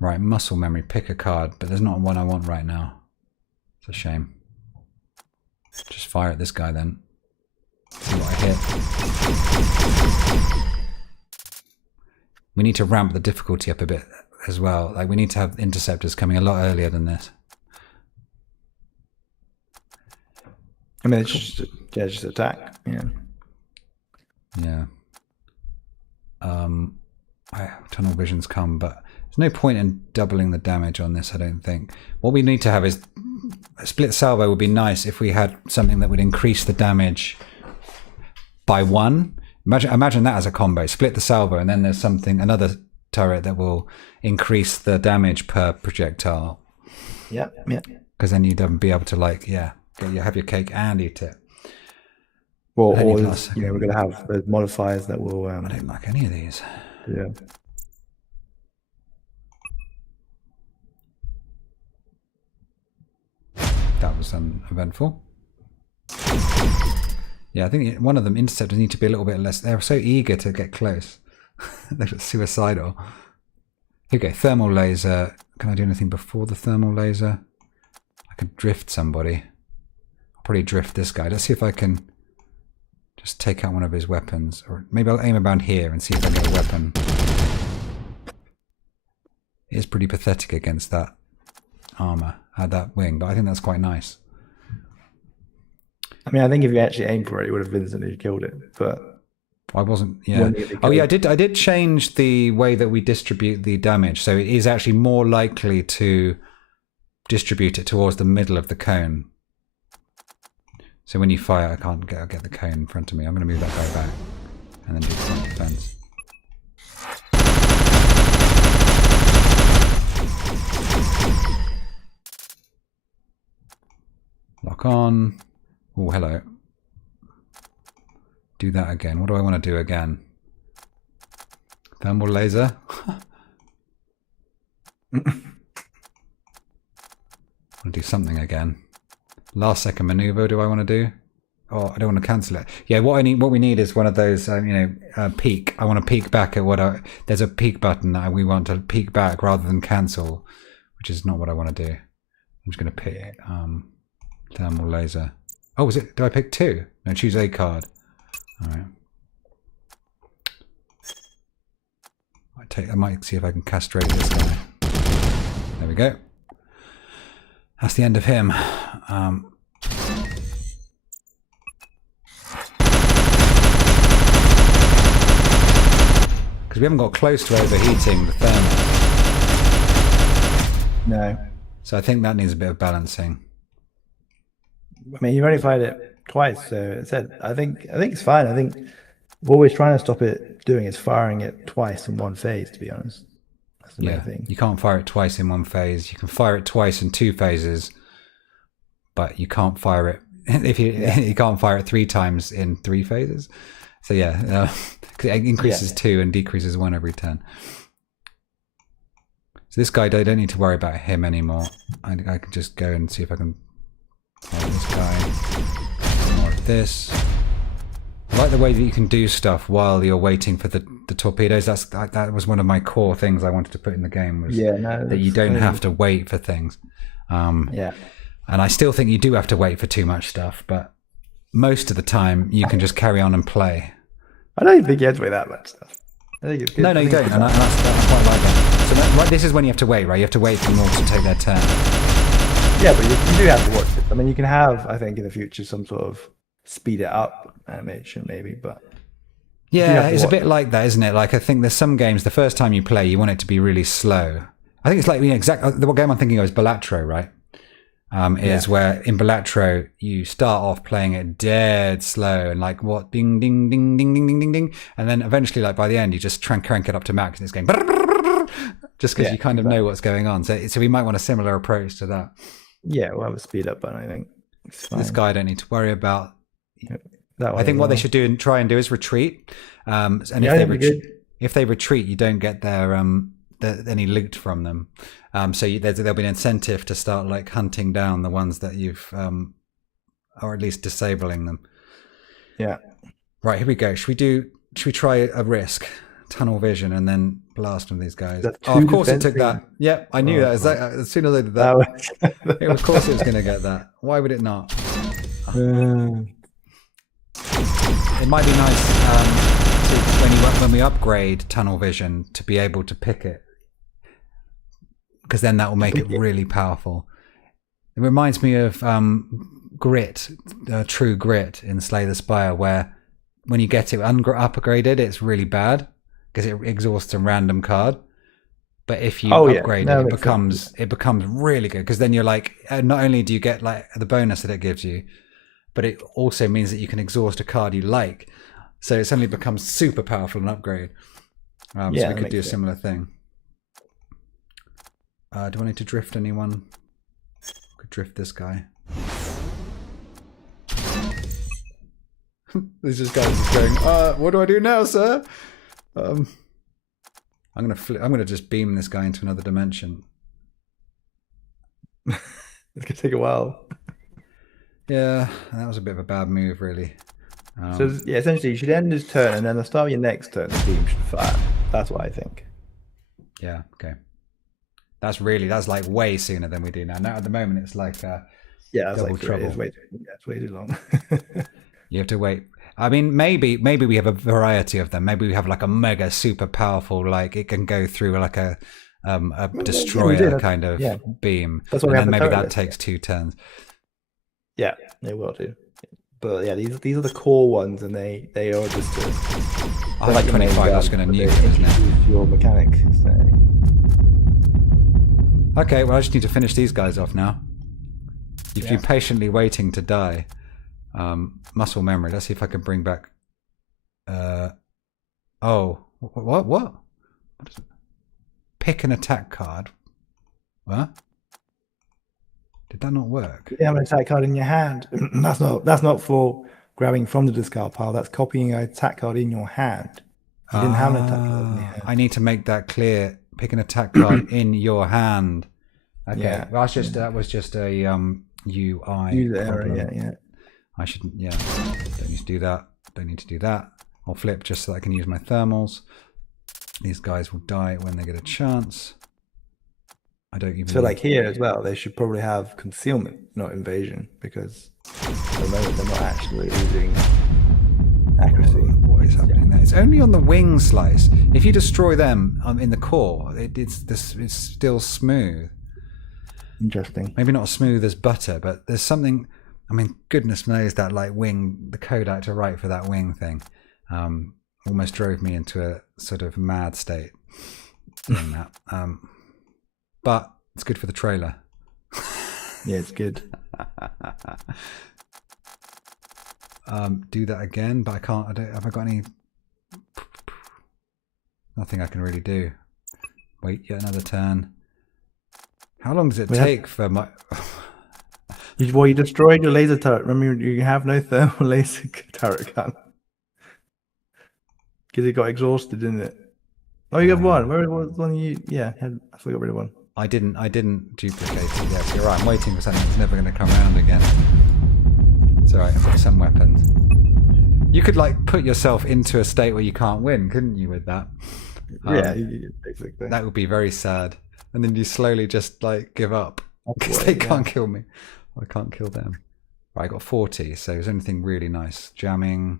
Right, muscle memory. Pick a card, but there's not one I want right now. It's a shame. Just fire at this guy then. See what I hit. We need to ramp the difficulty up a bit as well. Like, we need to have interceptors coming a lot earlier than this. I mean, it's just attack. Yeah. Yeah. Tunnel vision's come, but there's no point in doubling the damage on this, I don't think. What we need to have is a split salvo. Would be nice if we had something that would increase the damage by 1. Imagine that as a combo. Split the salvo, and then there's another turret that will increase the damage per projectile. Yeah. Because then you'd be able to have your cake and eat it. Well, or we're going to have the modifiers that will. I don't like any of these. Yeah. That was uneventful. Yeah, I think one of them, interceptors, need to be a little bit less. They're so eager to get close. They're suicidal. Okay, thermal laser. Can I do anything before the thermal laser? I could drift somebody. I'll probably drift this guy. Let's see if I can just take out one of his weapons. Or maybe I'll aim around here and see if I get a weapon. It is pretty pathetic against that armor, that wing, but I think that's quite nice. I mean, I think if you actually aimed for it, you would have instantly killed it. But I wasn't. Yeah. Oh, yeah. I did change the way that we distribute the damage, so it is actually more likely to distribute it towards the middle of the cone. So when you fire, I'll get the cone in front of me. I'm going to move that guy back and then do front defense. Lock on. Oh, hello. Do that again. What do I want to do again? Thermal laser. I want to do something again. Last second maneuver. Do I want to do? Oh, I don't want to cancel it. Yeah, what we need is one of those. Peek. I want to peek back at there's a peek button. We want to peek back rather than cancel, which is not what I want to do. I'm just going to pick thermal laser. Oh, was it? Do I pick 2? No, choose a card. All right. I might see if I can castrate this guy. There we go. That's the end of him. Because we haven't got close to overheating the thermal. No. So I think that needs a bit of balancing. I mean, you've only fired it twice, so I think it's fine. I think what we're trying to stop it doing is firing it twice in one phase, to be honest. That's the main thing. You can't fire it twice in one phase. You can fire it twice in 2 phases, but you can't fire it you can't fire it 3 times in 3 phases. So it increases 2 and decreases 1 every turn. So this guy, I don't need to worry about him anymore. I can just go and see if I can fire this guy. More of this. I like the way that you can do stuff while you're waiting for the torpedoes. That was one of my core things I wanted to put in the game, was that you don't have to wait for things. And I still think you do have to wait for too much stuff, but most of the time you can just carry on and play. I don't think you have to wait that much stuff. I think it's good. No, you don't, and I quite like that. So this is when you have to wait, right? You have to wait for them all to take their turn. Yeah, but you do have to watch it. I mean, you can have, I think, in the future, some sort of speed it up animation, maybe, but yeah, it's a bit like that, isn't it? Like, I think there's some games, the first time you play, you want it to be really slow. I think it's like, exactly the game I'm thinking of is Balatro, right? Where in Balatro you start off playing it dead slow and like what ding ding ding ding ding ding ding ding, and then eventually, like by the end, you just crank it up to max and it's going just because you kind of know what's going on. So we might want a similar approach to that. Yeah, we'll have a speed up button, I think. This guy I don't need to worry about. I think what they should do and try and do is retreat. And if they retreat, you don't get their any loot from them. So there'll be an incentive to start like hunting down the ones that you've, or at least disabling them. Yeah. Right, here we go. Should we try a risk? Tunnel vision and then blast from these guys. Oh, of course it took that. Yep, I knew that. As soon as I did that, of course it was going to get that. Why would it not? It might be nice when we upgrade tunnel vision to be able to pick it, because then that will make it really powerful. It reminds me of grit, true grit in Slay the Spire, where when you get it upgraded, it's really bad because it exhausts a random card. But if you upgrade it, it becomes really good, because then you're like, not only do you get like the bonus that it gives you, but it also means that you can exhaust a card you like. So it suddenly becomes super powerful and upgrade. So we could do a similar thing. Do I need to drift anyone? Could drift this guy. This just guys just going, what do I do now, sir? I'm gonna just beam this guy into another dimension. It's gonna take a while. Yeah, that was a bit of a bad move, really. So yeah, essentially you should end his turn, and then the start of your next turn, the beam should fire. That's what I think. Yeah. Okay. That's like way sooner than we do now. Now at the moment it's like that's double like trouble. it's way too long. You have to wait. I mean, maybe we have a variety of them. Maybe we have like a mega super powerful, like it can go through like a destroyer kind of beam. That's what and then maybe that takes 2 turns. Yeah, they will do. But yeah, these are the core ones, and they are just. I like 25. That's going to nuke it, isn't it? Your mechanic. So. Okay, well I just need to finish these guys off now. You've been patiently waiting to die. Muscle memory. Let's see if I can bring back. Oh, what? What is it? Pick an attack card. What? Did that not work? You have an attack card in your hand. That's not for grabbing from the discard pile. That's copying an attack card in your hand. You didn't have an attack card in your hand. I need to make that clear. Pick an attack card in your hand. Okay. Yeah. Well, that was just a UI. User error. Yeah. I shouldn't. Yeah. Don't need to do that. Don't need to do that. I'll flip just so that I can use my thermals. These guys will die when they get a chance. I don't even. So like here as well, they should probably have concealment, not invasion, because at the moment they're not actually using accuracy. What is happening there? It's only on the wing slice. If you destroy them in the core, it's still smooth. Interesting. Maybe not as smooth as butter, but there's something. I mean, goodness knows that like wing, the code I had to write for that wing thing, almost drove me into a sort of mad state doing that. But it's good for the trailer. Yeah, it's good. Do that again, but I can't. Have I got any? Nothing I can really do. Wait, yet another turn. How long does it take for my? Well, you destroyed your laser turret. Remember, you have no thermal laser turret gun because it got exhausted, didn't it? Oh, you have one. Where was one? I forgot rid of one. I didn't duplicate it. Yeah, you're right. I'm waiting for something that's never going to come around again. It's alright. I've got some weapons. You could like put yourself into a state where you can't win, couldn't you? With that. Basically. That would be very sad. And then you slowly just like give up because they can't kill me. I can't kill them. Right, I got 40. So is anything really nice? Jamming.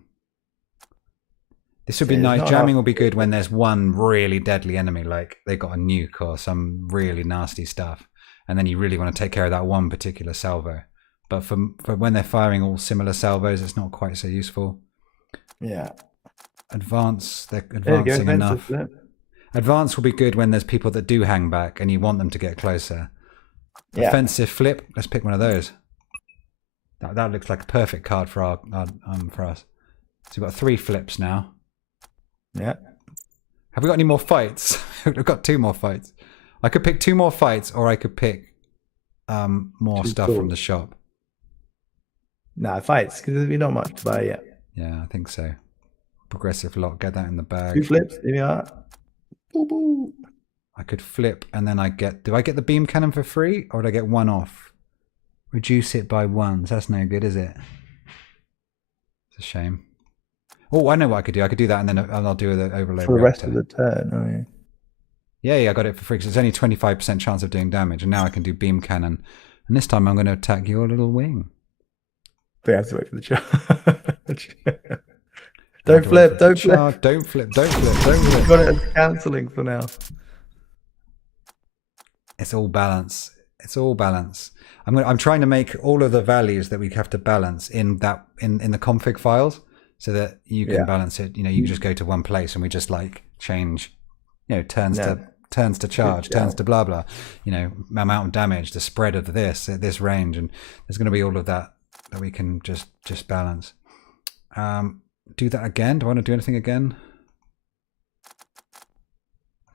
This would be nice. Jamming will be good when there's one really deadly enemy, like they got a nuke or some really nasty stuff, and then you really want to take care of that one particular salvo. But for when they're firing all similar salvos, it's not quite so useful. Yeah. Advance. They're advancing enough. Advance will be good when there's people that do hang back and you want them to get closer. Yeah. Offensive flip. Let's pick one of those. That looks like a perfect card for for us. So we've got 3 flips now. Yeah. Have we got any more fights? We've got 2 more fights. I could pick 2 more fights, or I could pick more stuff from the shop. Nah, fights, because there's not much to buy yet. Yeah, I think so. Progressive lock, get that in the bag. 2 flips, here we are. Boo boo. I could flip, and then do I get the beam cannon for free, or do I get one off? Reduce it by 1. So that's no good, is it? It's a shame. Oh, I know what I could do. I could do that, and then I'll do the overload for the rest reactor. of the turn. Oh yeah. Yeah, I got it for free because it's only 25% chance of doing damage, and now I can do beam cannon. And this time I'm going to attack your little wing. But you have to wait for the charge. Don't flip, don't flip. Don't flip, don't flip, don't flip. Got it as cancelling for now. It's all balance. It's all balance. I'm trying to make all of the values that we have to balance in the config files so that you can balance it. You can just go to one place and we just like change, turns to charge, turns to blah blah, amount of damage, the spread of this at this range, and there's going to be all of that we can just balance. Do that again. Do I want to do anything again?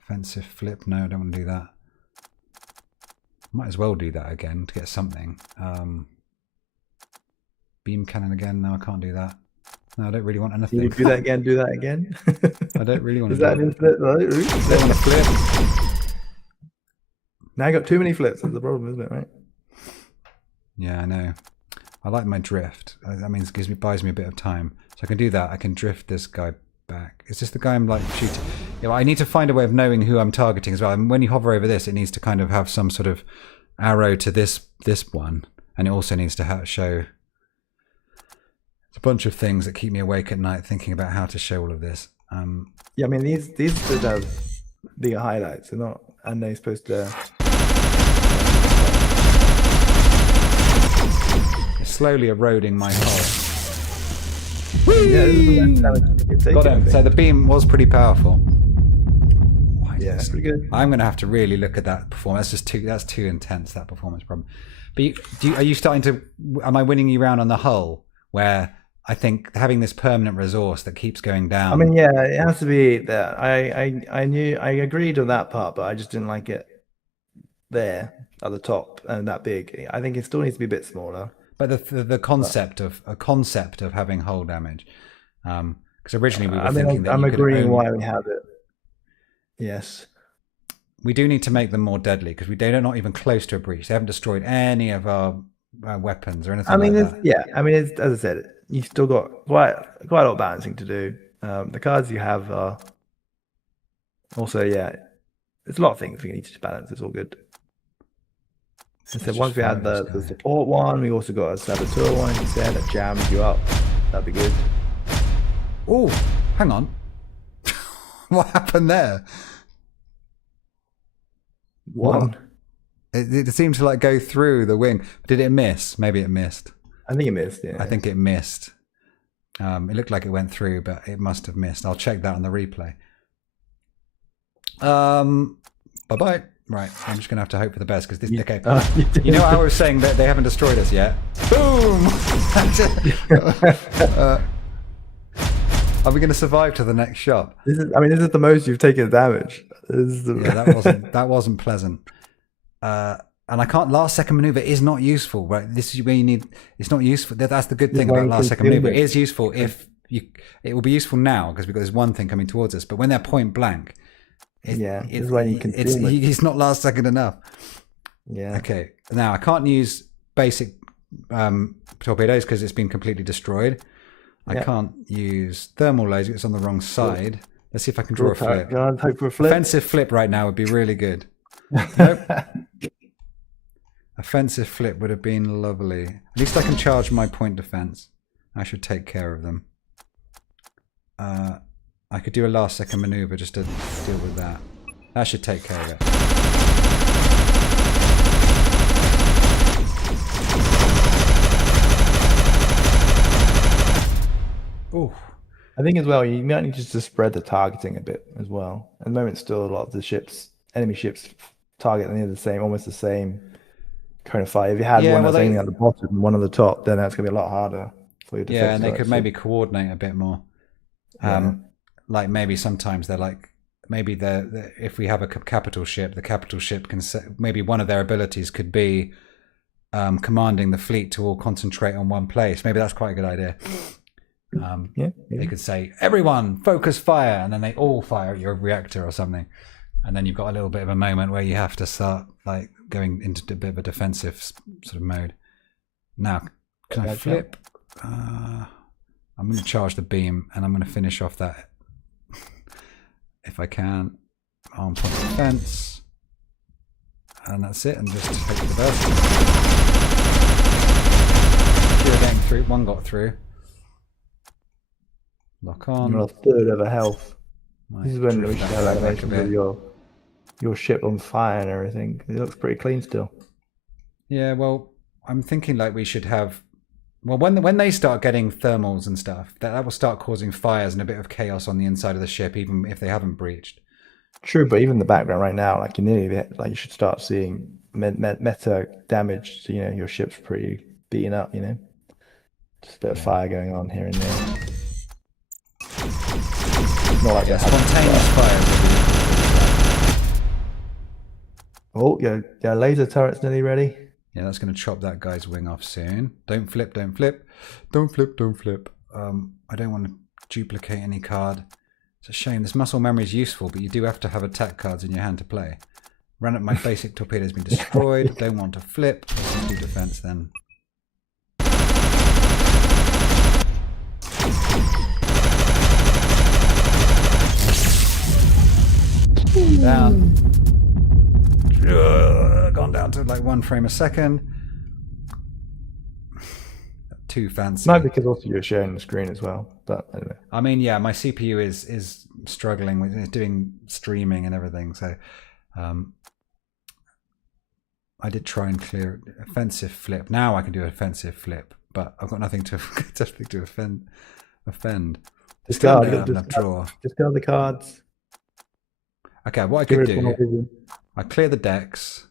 Offensive flip. No, I don't want to do that. Might as well do that again to get something. Beam cannon again. No, I can't do that. No, I don't really want anything. You do that again. Do that again. I don't really want to. Is that an infinite? I don't want to flip. Now I got too many flips. That's the problem, isn't it? Right? Yeah, I know. I like my drift. That means it buys me a bit of time. So I can do that. I can drift this guy back. Is this the guy I'm like shooting? I need to find a way of knowing who I'm targeting as well. And when you hover over this, it needs to kind of have some sort of arrow to this one, and it also needs to show a bunch of things that keep me awake at night thinking about how to show all of this. Yeah, I mean these should have bigger highlights. They're not, and they're supposed to. It's slowly eroding my hull. Yeah, got him. So the beam was pretty powerful. Yeah, it's pretty good. I'm going to have to really look at that performance. That's too intense, that performance problem. But are you starting to? Am I winning you around on the hull? Where I think having this permanent resource that keeps going down. I mean, yeah, it has to be that. I agreed on that part, but I just didn't like it there at the top and that big. I think it still needs to be a bit smaller. But the concept of having hull damage, because originally we were thinking that I'm agreeing why we have it. Yes, we do need to make them more deadly because they're not even close to a breach. They haven't destroyed any of our weapons or anything. As I said, you've still got quite a lot of balancing to do. The cards you have are also there's a lot of things we need to balance. It's all good. So once we had the support one, we also got a saboteur one instead that jams you up. That'd be good. Oh, hang on. What happened there? One. It seemed to like go through the wing. Did it miss? Maybe it missed. I think it missed, yeah. I think it missed. It looked like it went through, but it must have missed. I'll check that on the replay. Bye-bye. Right, I'm just going to have to hope for the best because this... Okay. You know how I was saying that they haven't destroyed us yet? Boom! Are we going to survive to the next shot? This is the most you've taken damage. Yeah, that wasn't pleasant. And I can't... Last second maneuver is not useful, right? This is where you need... It's not useful. That's the good thing about last second maneuver. It is useful if you... It will be useful now because we've got this one thing coming towards us. But when they're point blank... it's when you can. It's not last second enough. Yeah. Okay. Now I can't use basic torpedoes because it's been completely destroyed. I can't use thermal laser. It's on the wrong side. Let's see if I can draw a flip. Hope for a flip. Offensive flip right now would be really good. Nope. Offensive flip would have been lovely. At least I can charge my point defense. I should take care of them. I could do a last second maneuver just to deal with that. That should take care of it. Ooh. I think as well, you might need just to spread the targeting a bit as well. At the moment, still a lot of the enemy ships target near almost the same kind of fire. If you had one that's aiming at the bottom and one at the top, then that's going to be a lot harder for you to fix. And they could maybe coordinate a bit more. Like maybe sometimes they're like, maybe if we have a capital ship, the capital ship can maybe one of their abilities could be commanding the fleet to all concentrate on one place. Maybe that's quite a good idea. They could say, everyone focus fire, and then they all fire at your reactor or something. And then you've got a little bit of a moment where you have to start like going into a bit of a defensive sort of mode. Now, can I flip? I'm going to charge the beam, and I'm going to finish off that if I can. Arm point defense, and that's it. And just take the burst. You're getting through. One got through. Lock on. You're a third of a health. Might This is when we should have back animations a of bit. your ship on fire and everything. It looks pretty clean still. Yeah, well, I'm thinking like we should have. Well, when they start getting thermals and stuff, that will start causing fires and a bit of chaos on the inside of the ship, even if they haven't breached. True, but even in the background right now, like you should start seeing meta damage. So, your ship's pretty beaten up. Just a bit of fire going on here and there. Not like Spontaneous fire. Oh, yeah, laser turret's nearly ready. Yeah, that's going to chop that guy's wing off soon. Don't flip, don't flip. Don't flip, don't flip. I don't want to duplicate any card. It's a shame. This muscle memory is useful, but you do have to have attack cards in your hand to play. Run up, my basic torpedo has been destroyed. Don't want to flip. Let's just do defense then. Down. Gone down to like 1 frame a second. Too fancy. Might be because also you're sharing the screen as well. But anyway. I mean, yeah, my CPU is struggling with doing streaming and everything. So I did try and clear offensive flip. Now I can do offensive flip, but I've got nothing to offend. Discard Draw. Discard the cards. Okay, what I could do, I clear the decks.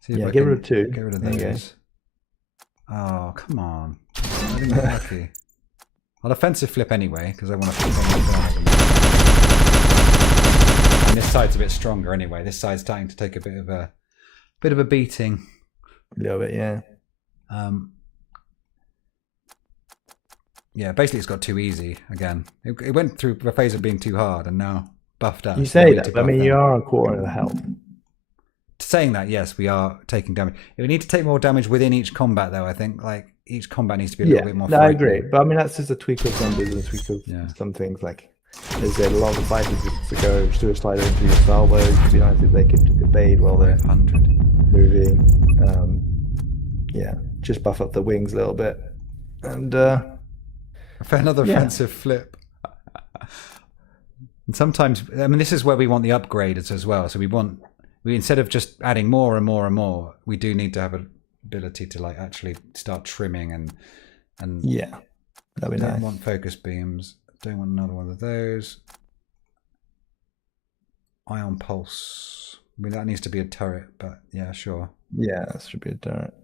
See if I get can rid of 2. Get rid of There you go. those. Oh, come on. I didn't get lucky. I'll offensive flip anyway, because I want to flip on my guys. And this side's a bit stronger anyway. This side's starting to take a bit of a beating. A little bit, yeah. Yeah, basically it's got too easy again. It went through a phase of being too hard and now buffed up. You say that, but I mean, you are a quarter of the health. Saying that, yes, we are taking damage. We need to take more damage within each combat, though. I think like each combat needs to be a little bit more. No, I agree, but I mean that's just a tweak of numbers and a tweak of some things. Like there's a lot of fighters to go suicide into your salvos. It'd be nice if they could evade while they're 500 moving. Yeah, just buff up the wings a little bit, and for another offensive flip. And sometimes, I mean, this is where we want the upgrades as well. So we instead of just adding more and more and more, we do need to have an ability to like actually start trimming and yeah, that'd be nice. Don't want focus beams. Don't want another one of those. Ion pulse. I mean, that needs to be a turret, but yeah, sure. Yeah, that should be a turret.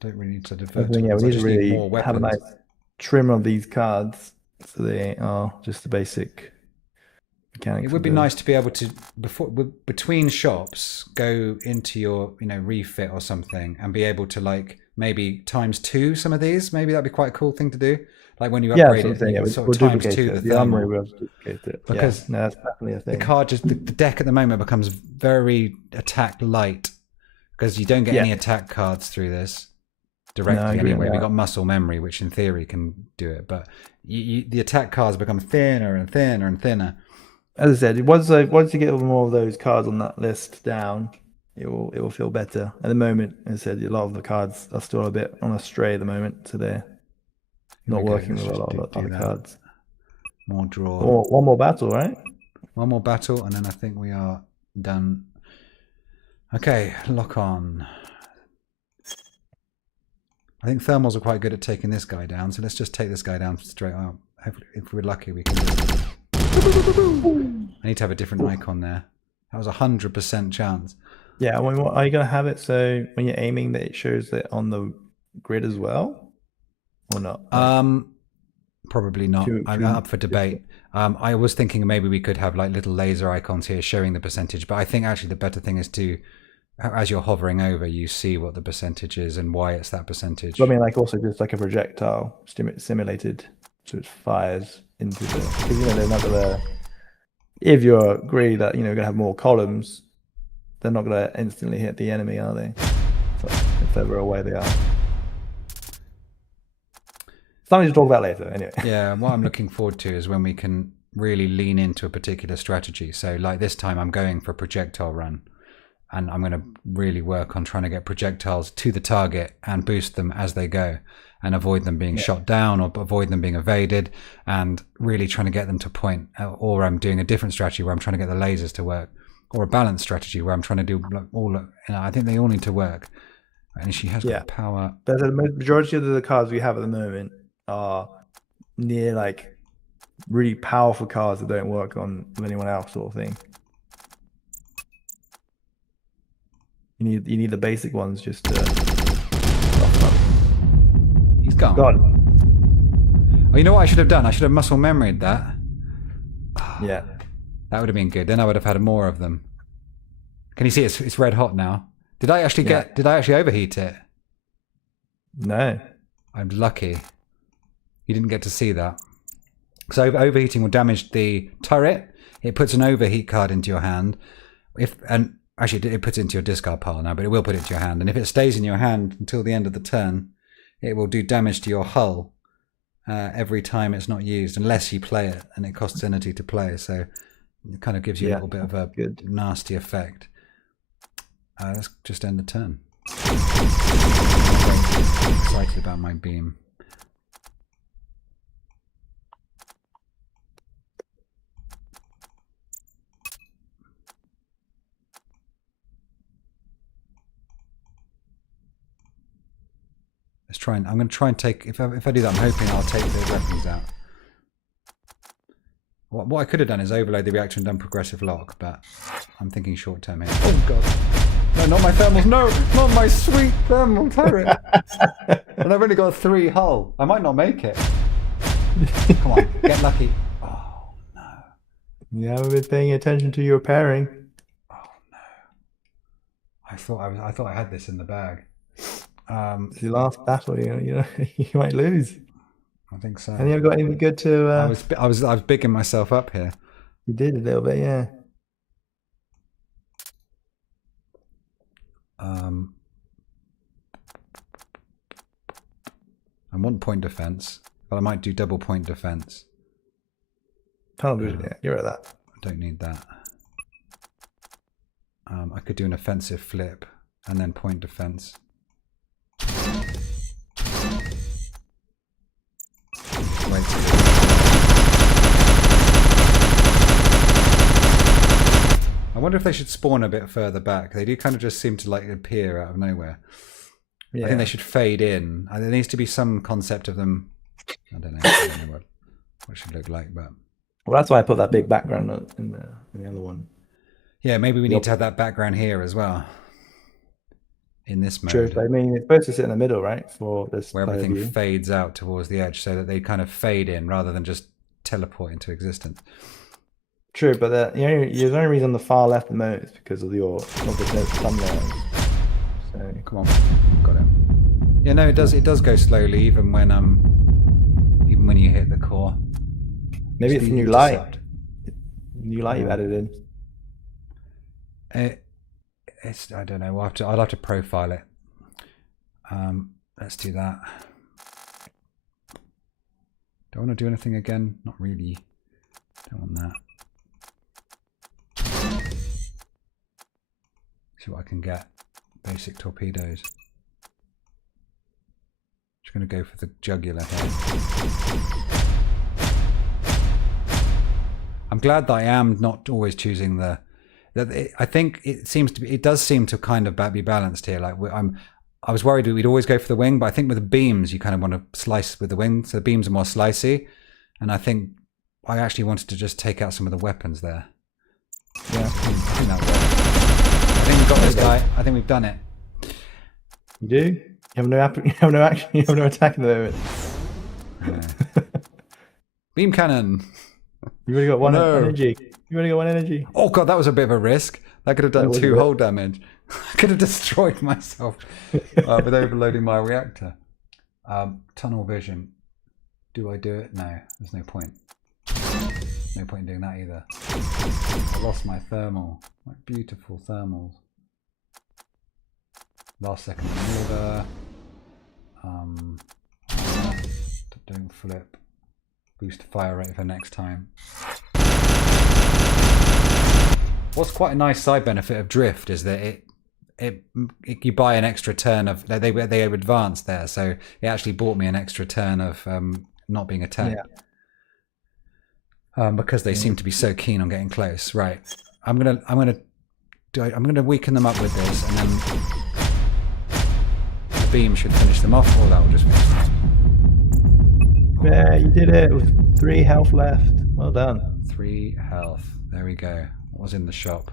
Don't really need to divert. We need to really more have a nice trim of these cards, so they are just the basic mechanics. It would be nice to be able to between shops go into your refit or something and be able to like maybe ×2 some of these. Maybe that'd be quite a cool thing to do. Like when you upgrade it, sort of ×2 the armory thermal. will duplicate it. Because no, that's definitely a thing. The card the deck at the moment becomes very attack light because you don't get any attack cards through this directly anyway. We got muscle memory, which in theory can do it, but the attack cards become thinner and thinner and thinner. As I said, once you get more of those cards on that list down, it will feel better. At the moment, as I said, a lot of the cards are still a bit on a stray at the moment, so they're not working with a lot of other cards. More draw. Or one more battle, right? One more battle, and then I think we are done. Okay, lock on. I think thermals are quite good at taking this guy down, so let's just take this guy down straight up. Hopefully, if we're lucky, we can do it. I need to have a different icon there. That was 100% chance. Yeah, are you going to have it so when you're aiming that it shows it on the grid as well? Or not? Probably not. I'm up for debate. I was thinking maybe we could have like little laser icons here showing the percentage, but I think actually the better thing is to, as you're hovering over, you see what the percentage is and why it's that percentage. I mean, like also just like a projectile simulated, so it fires into the, because they're not gonna if you agree that you're gonna have more columns, they're not gonna instantly hit the enemy, are they? So, if further away they are. Something to talk about later, anyway. Yeah, what I'm looking forward to is when we can really lean into a particular strategy. So like this time I'm going for a projectile run, and I'm going to really work on trying to get projectiles to the target and boost them as they go, and avoid them being shot down or avoid them being evaded, and really trying to get them to point. Or I'm doing a different strategy where I'm trying to get the lasers to work, or a balanced strategy where I'm trying to do all. I think they all need to work. And she has got power. But the majority of the cards we have at the moment are near like really powerful cards that don't work on anyone else, sort of thing. You need the basic ones just to. He's gone. Oh, you know what I should have done? I should have muscle memoried that. Yeah. That would have been good. Then I would have had more of them. Can you see it's red hot now? Did I actually did I actually overheat it? No. I'm lucky. You didn't get to see that. So overheating will damage the turret. It puts an overheat card into your hand. Actually, it puts it into your discard pile now, but it will put it into your hand. And if it stays in your hand until the end of the turn, it will do damage to your hull every time it's not used, unless you play it, and it costs energy to play. So it kind of gives you a little bit of a nasty effect. Let's just end the turn. I'm excited about my beam. Let's try and I'm going to try and take. If I do that, I'm hoping I'll take the weapons out. What I could have done is overload the reactor and done progressive lock, but I'm thinking short term here. Oh god. No, not my thermals. No, not my sweet thermal turret. And I've only got 3 hull. I might not make it. Come on, get lucky. Oh no. You haven't been paying attention to your pairing. Oh no. I thought I had this in the bag. It's your last battle, you might lose. I think so. And you got anything good to? I was bigging myself up here. You did a little bit, yeah. I want point defense, but I might do double point defense. Tunnel vision, yeah, you're at that. I don't need that. I could do an offensive flip and then point defense. Wait. I wonder if they should spawn a bit further back. They do kind of just seem to like appear out of nowhere. Yeah. I think they should fade in. There needs to be some concept of them. I don't know what it should look like, but well, that's why I put that big background in the other one. Yeah, maybe we need to have that background here as well. In this mode. True, but I mean, it's supposed to sit in the middle, right? For this, where everything fades out towards the edge, so that they kind of fade in rather than just teleport into existence. True, but the only reason on the far left at the moment is because of your thumbnail. So come on, got it. Yeah, no, it does go slowly, even when you hit the core. Maybe it's new light. New light you've added in. I don't know. I'll have to profile it. Let's do that. Do I want to do anything again? Not really. Don't want that. See what I can get. Basic torpedoes. Just going to go for the jugular here. I'm glad that I am not always choosing the. I think it does seem to kind of be balanced here. Like I was worried we'd always go for the wing, but I think with the beams you kind of want to slice with the wing, so the beams are more slicey. And I think I actually wanted to just take out some of the weapons there. Yeah, I think that worked. I think we've got this guy. I think we've done it. You do? You have no action. You have no attack at the moment. Yeah. Beam cannon. You've only got one energy. You've only got 1 energy. Oh god, that was a bit of a risk. That could have done 2 hull damage. I could have destroyed myself with overloading my reactor. Tunnel vision. Do I do it? No, there's no point. no point in doing that either. I lost my thermal. My beautiful thermals. Last second order. Don't flip. Boost fire rate for next time. What's quite a nice side benefit of drift is that you buy an extra turn of they advance there, so it actually bought me an extra turn of not being attacked. Yeah. Because they seem to be so keen on getting close. Right, I'm gonna weaken them up with this, and then the beam should finish them off, or that will just finish them. Yeah, you did it with 3 health left. Well done. 3 health. There we go. What was in the shop?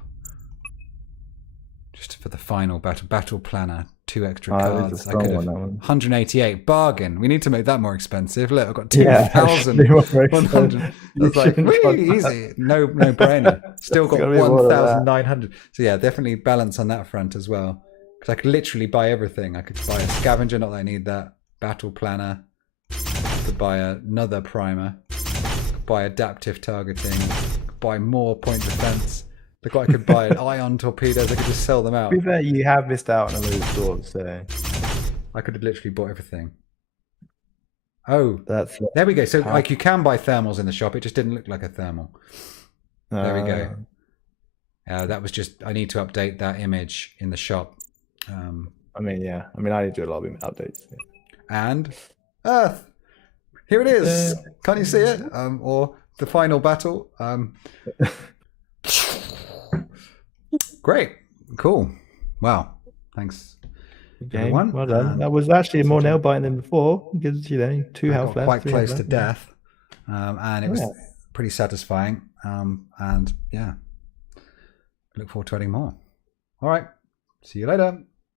Just for the final battle planner, 2 extra cards. I could have 188 bargain. We need to make that more expensive. Look, I've got 2,100. That's like easy. No brainer. Still got 1,900. So yeah, definitely balance on that front as well. Because I could literally buy everything. I could buy a scavenger, not that I need that. Battle planner. I could buy another primer. I could buy adaptive targeting. I could buy more point defense. Look, I could buy ion torpedoes. I could just sell them out. To be fair, you have missed out on a load of stores, so I could have literally bought everything. Oh, there we go. So like you can buy thermals in the shop. It just didn't look like a thermal. There we go. That was just, I need to update that image in the shop. I mean, yeah. I mean, I need to do a lot of updates. Yeah. And Earth. Here it is. Can't you see it? Or the final battle. Great. Cool. Wow. Thanks. Everyone. Well done. That was actually more nail biting than before because, 2 health left. Quite close to death. And it was pretty satisfying. And yeah, look forward to adding more. All right. See you later.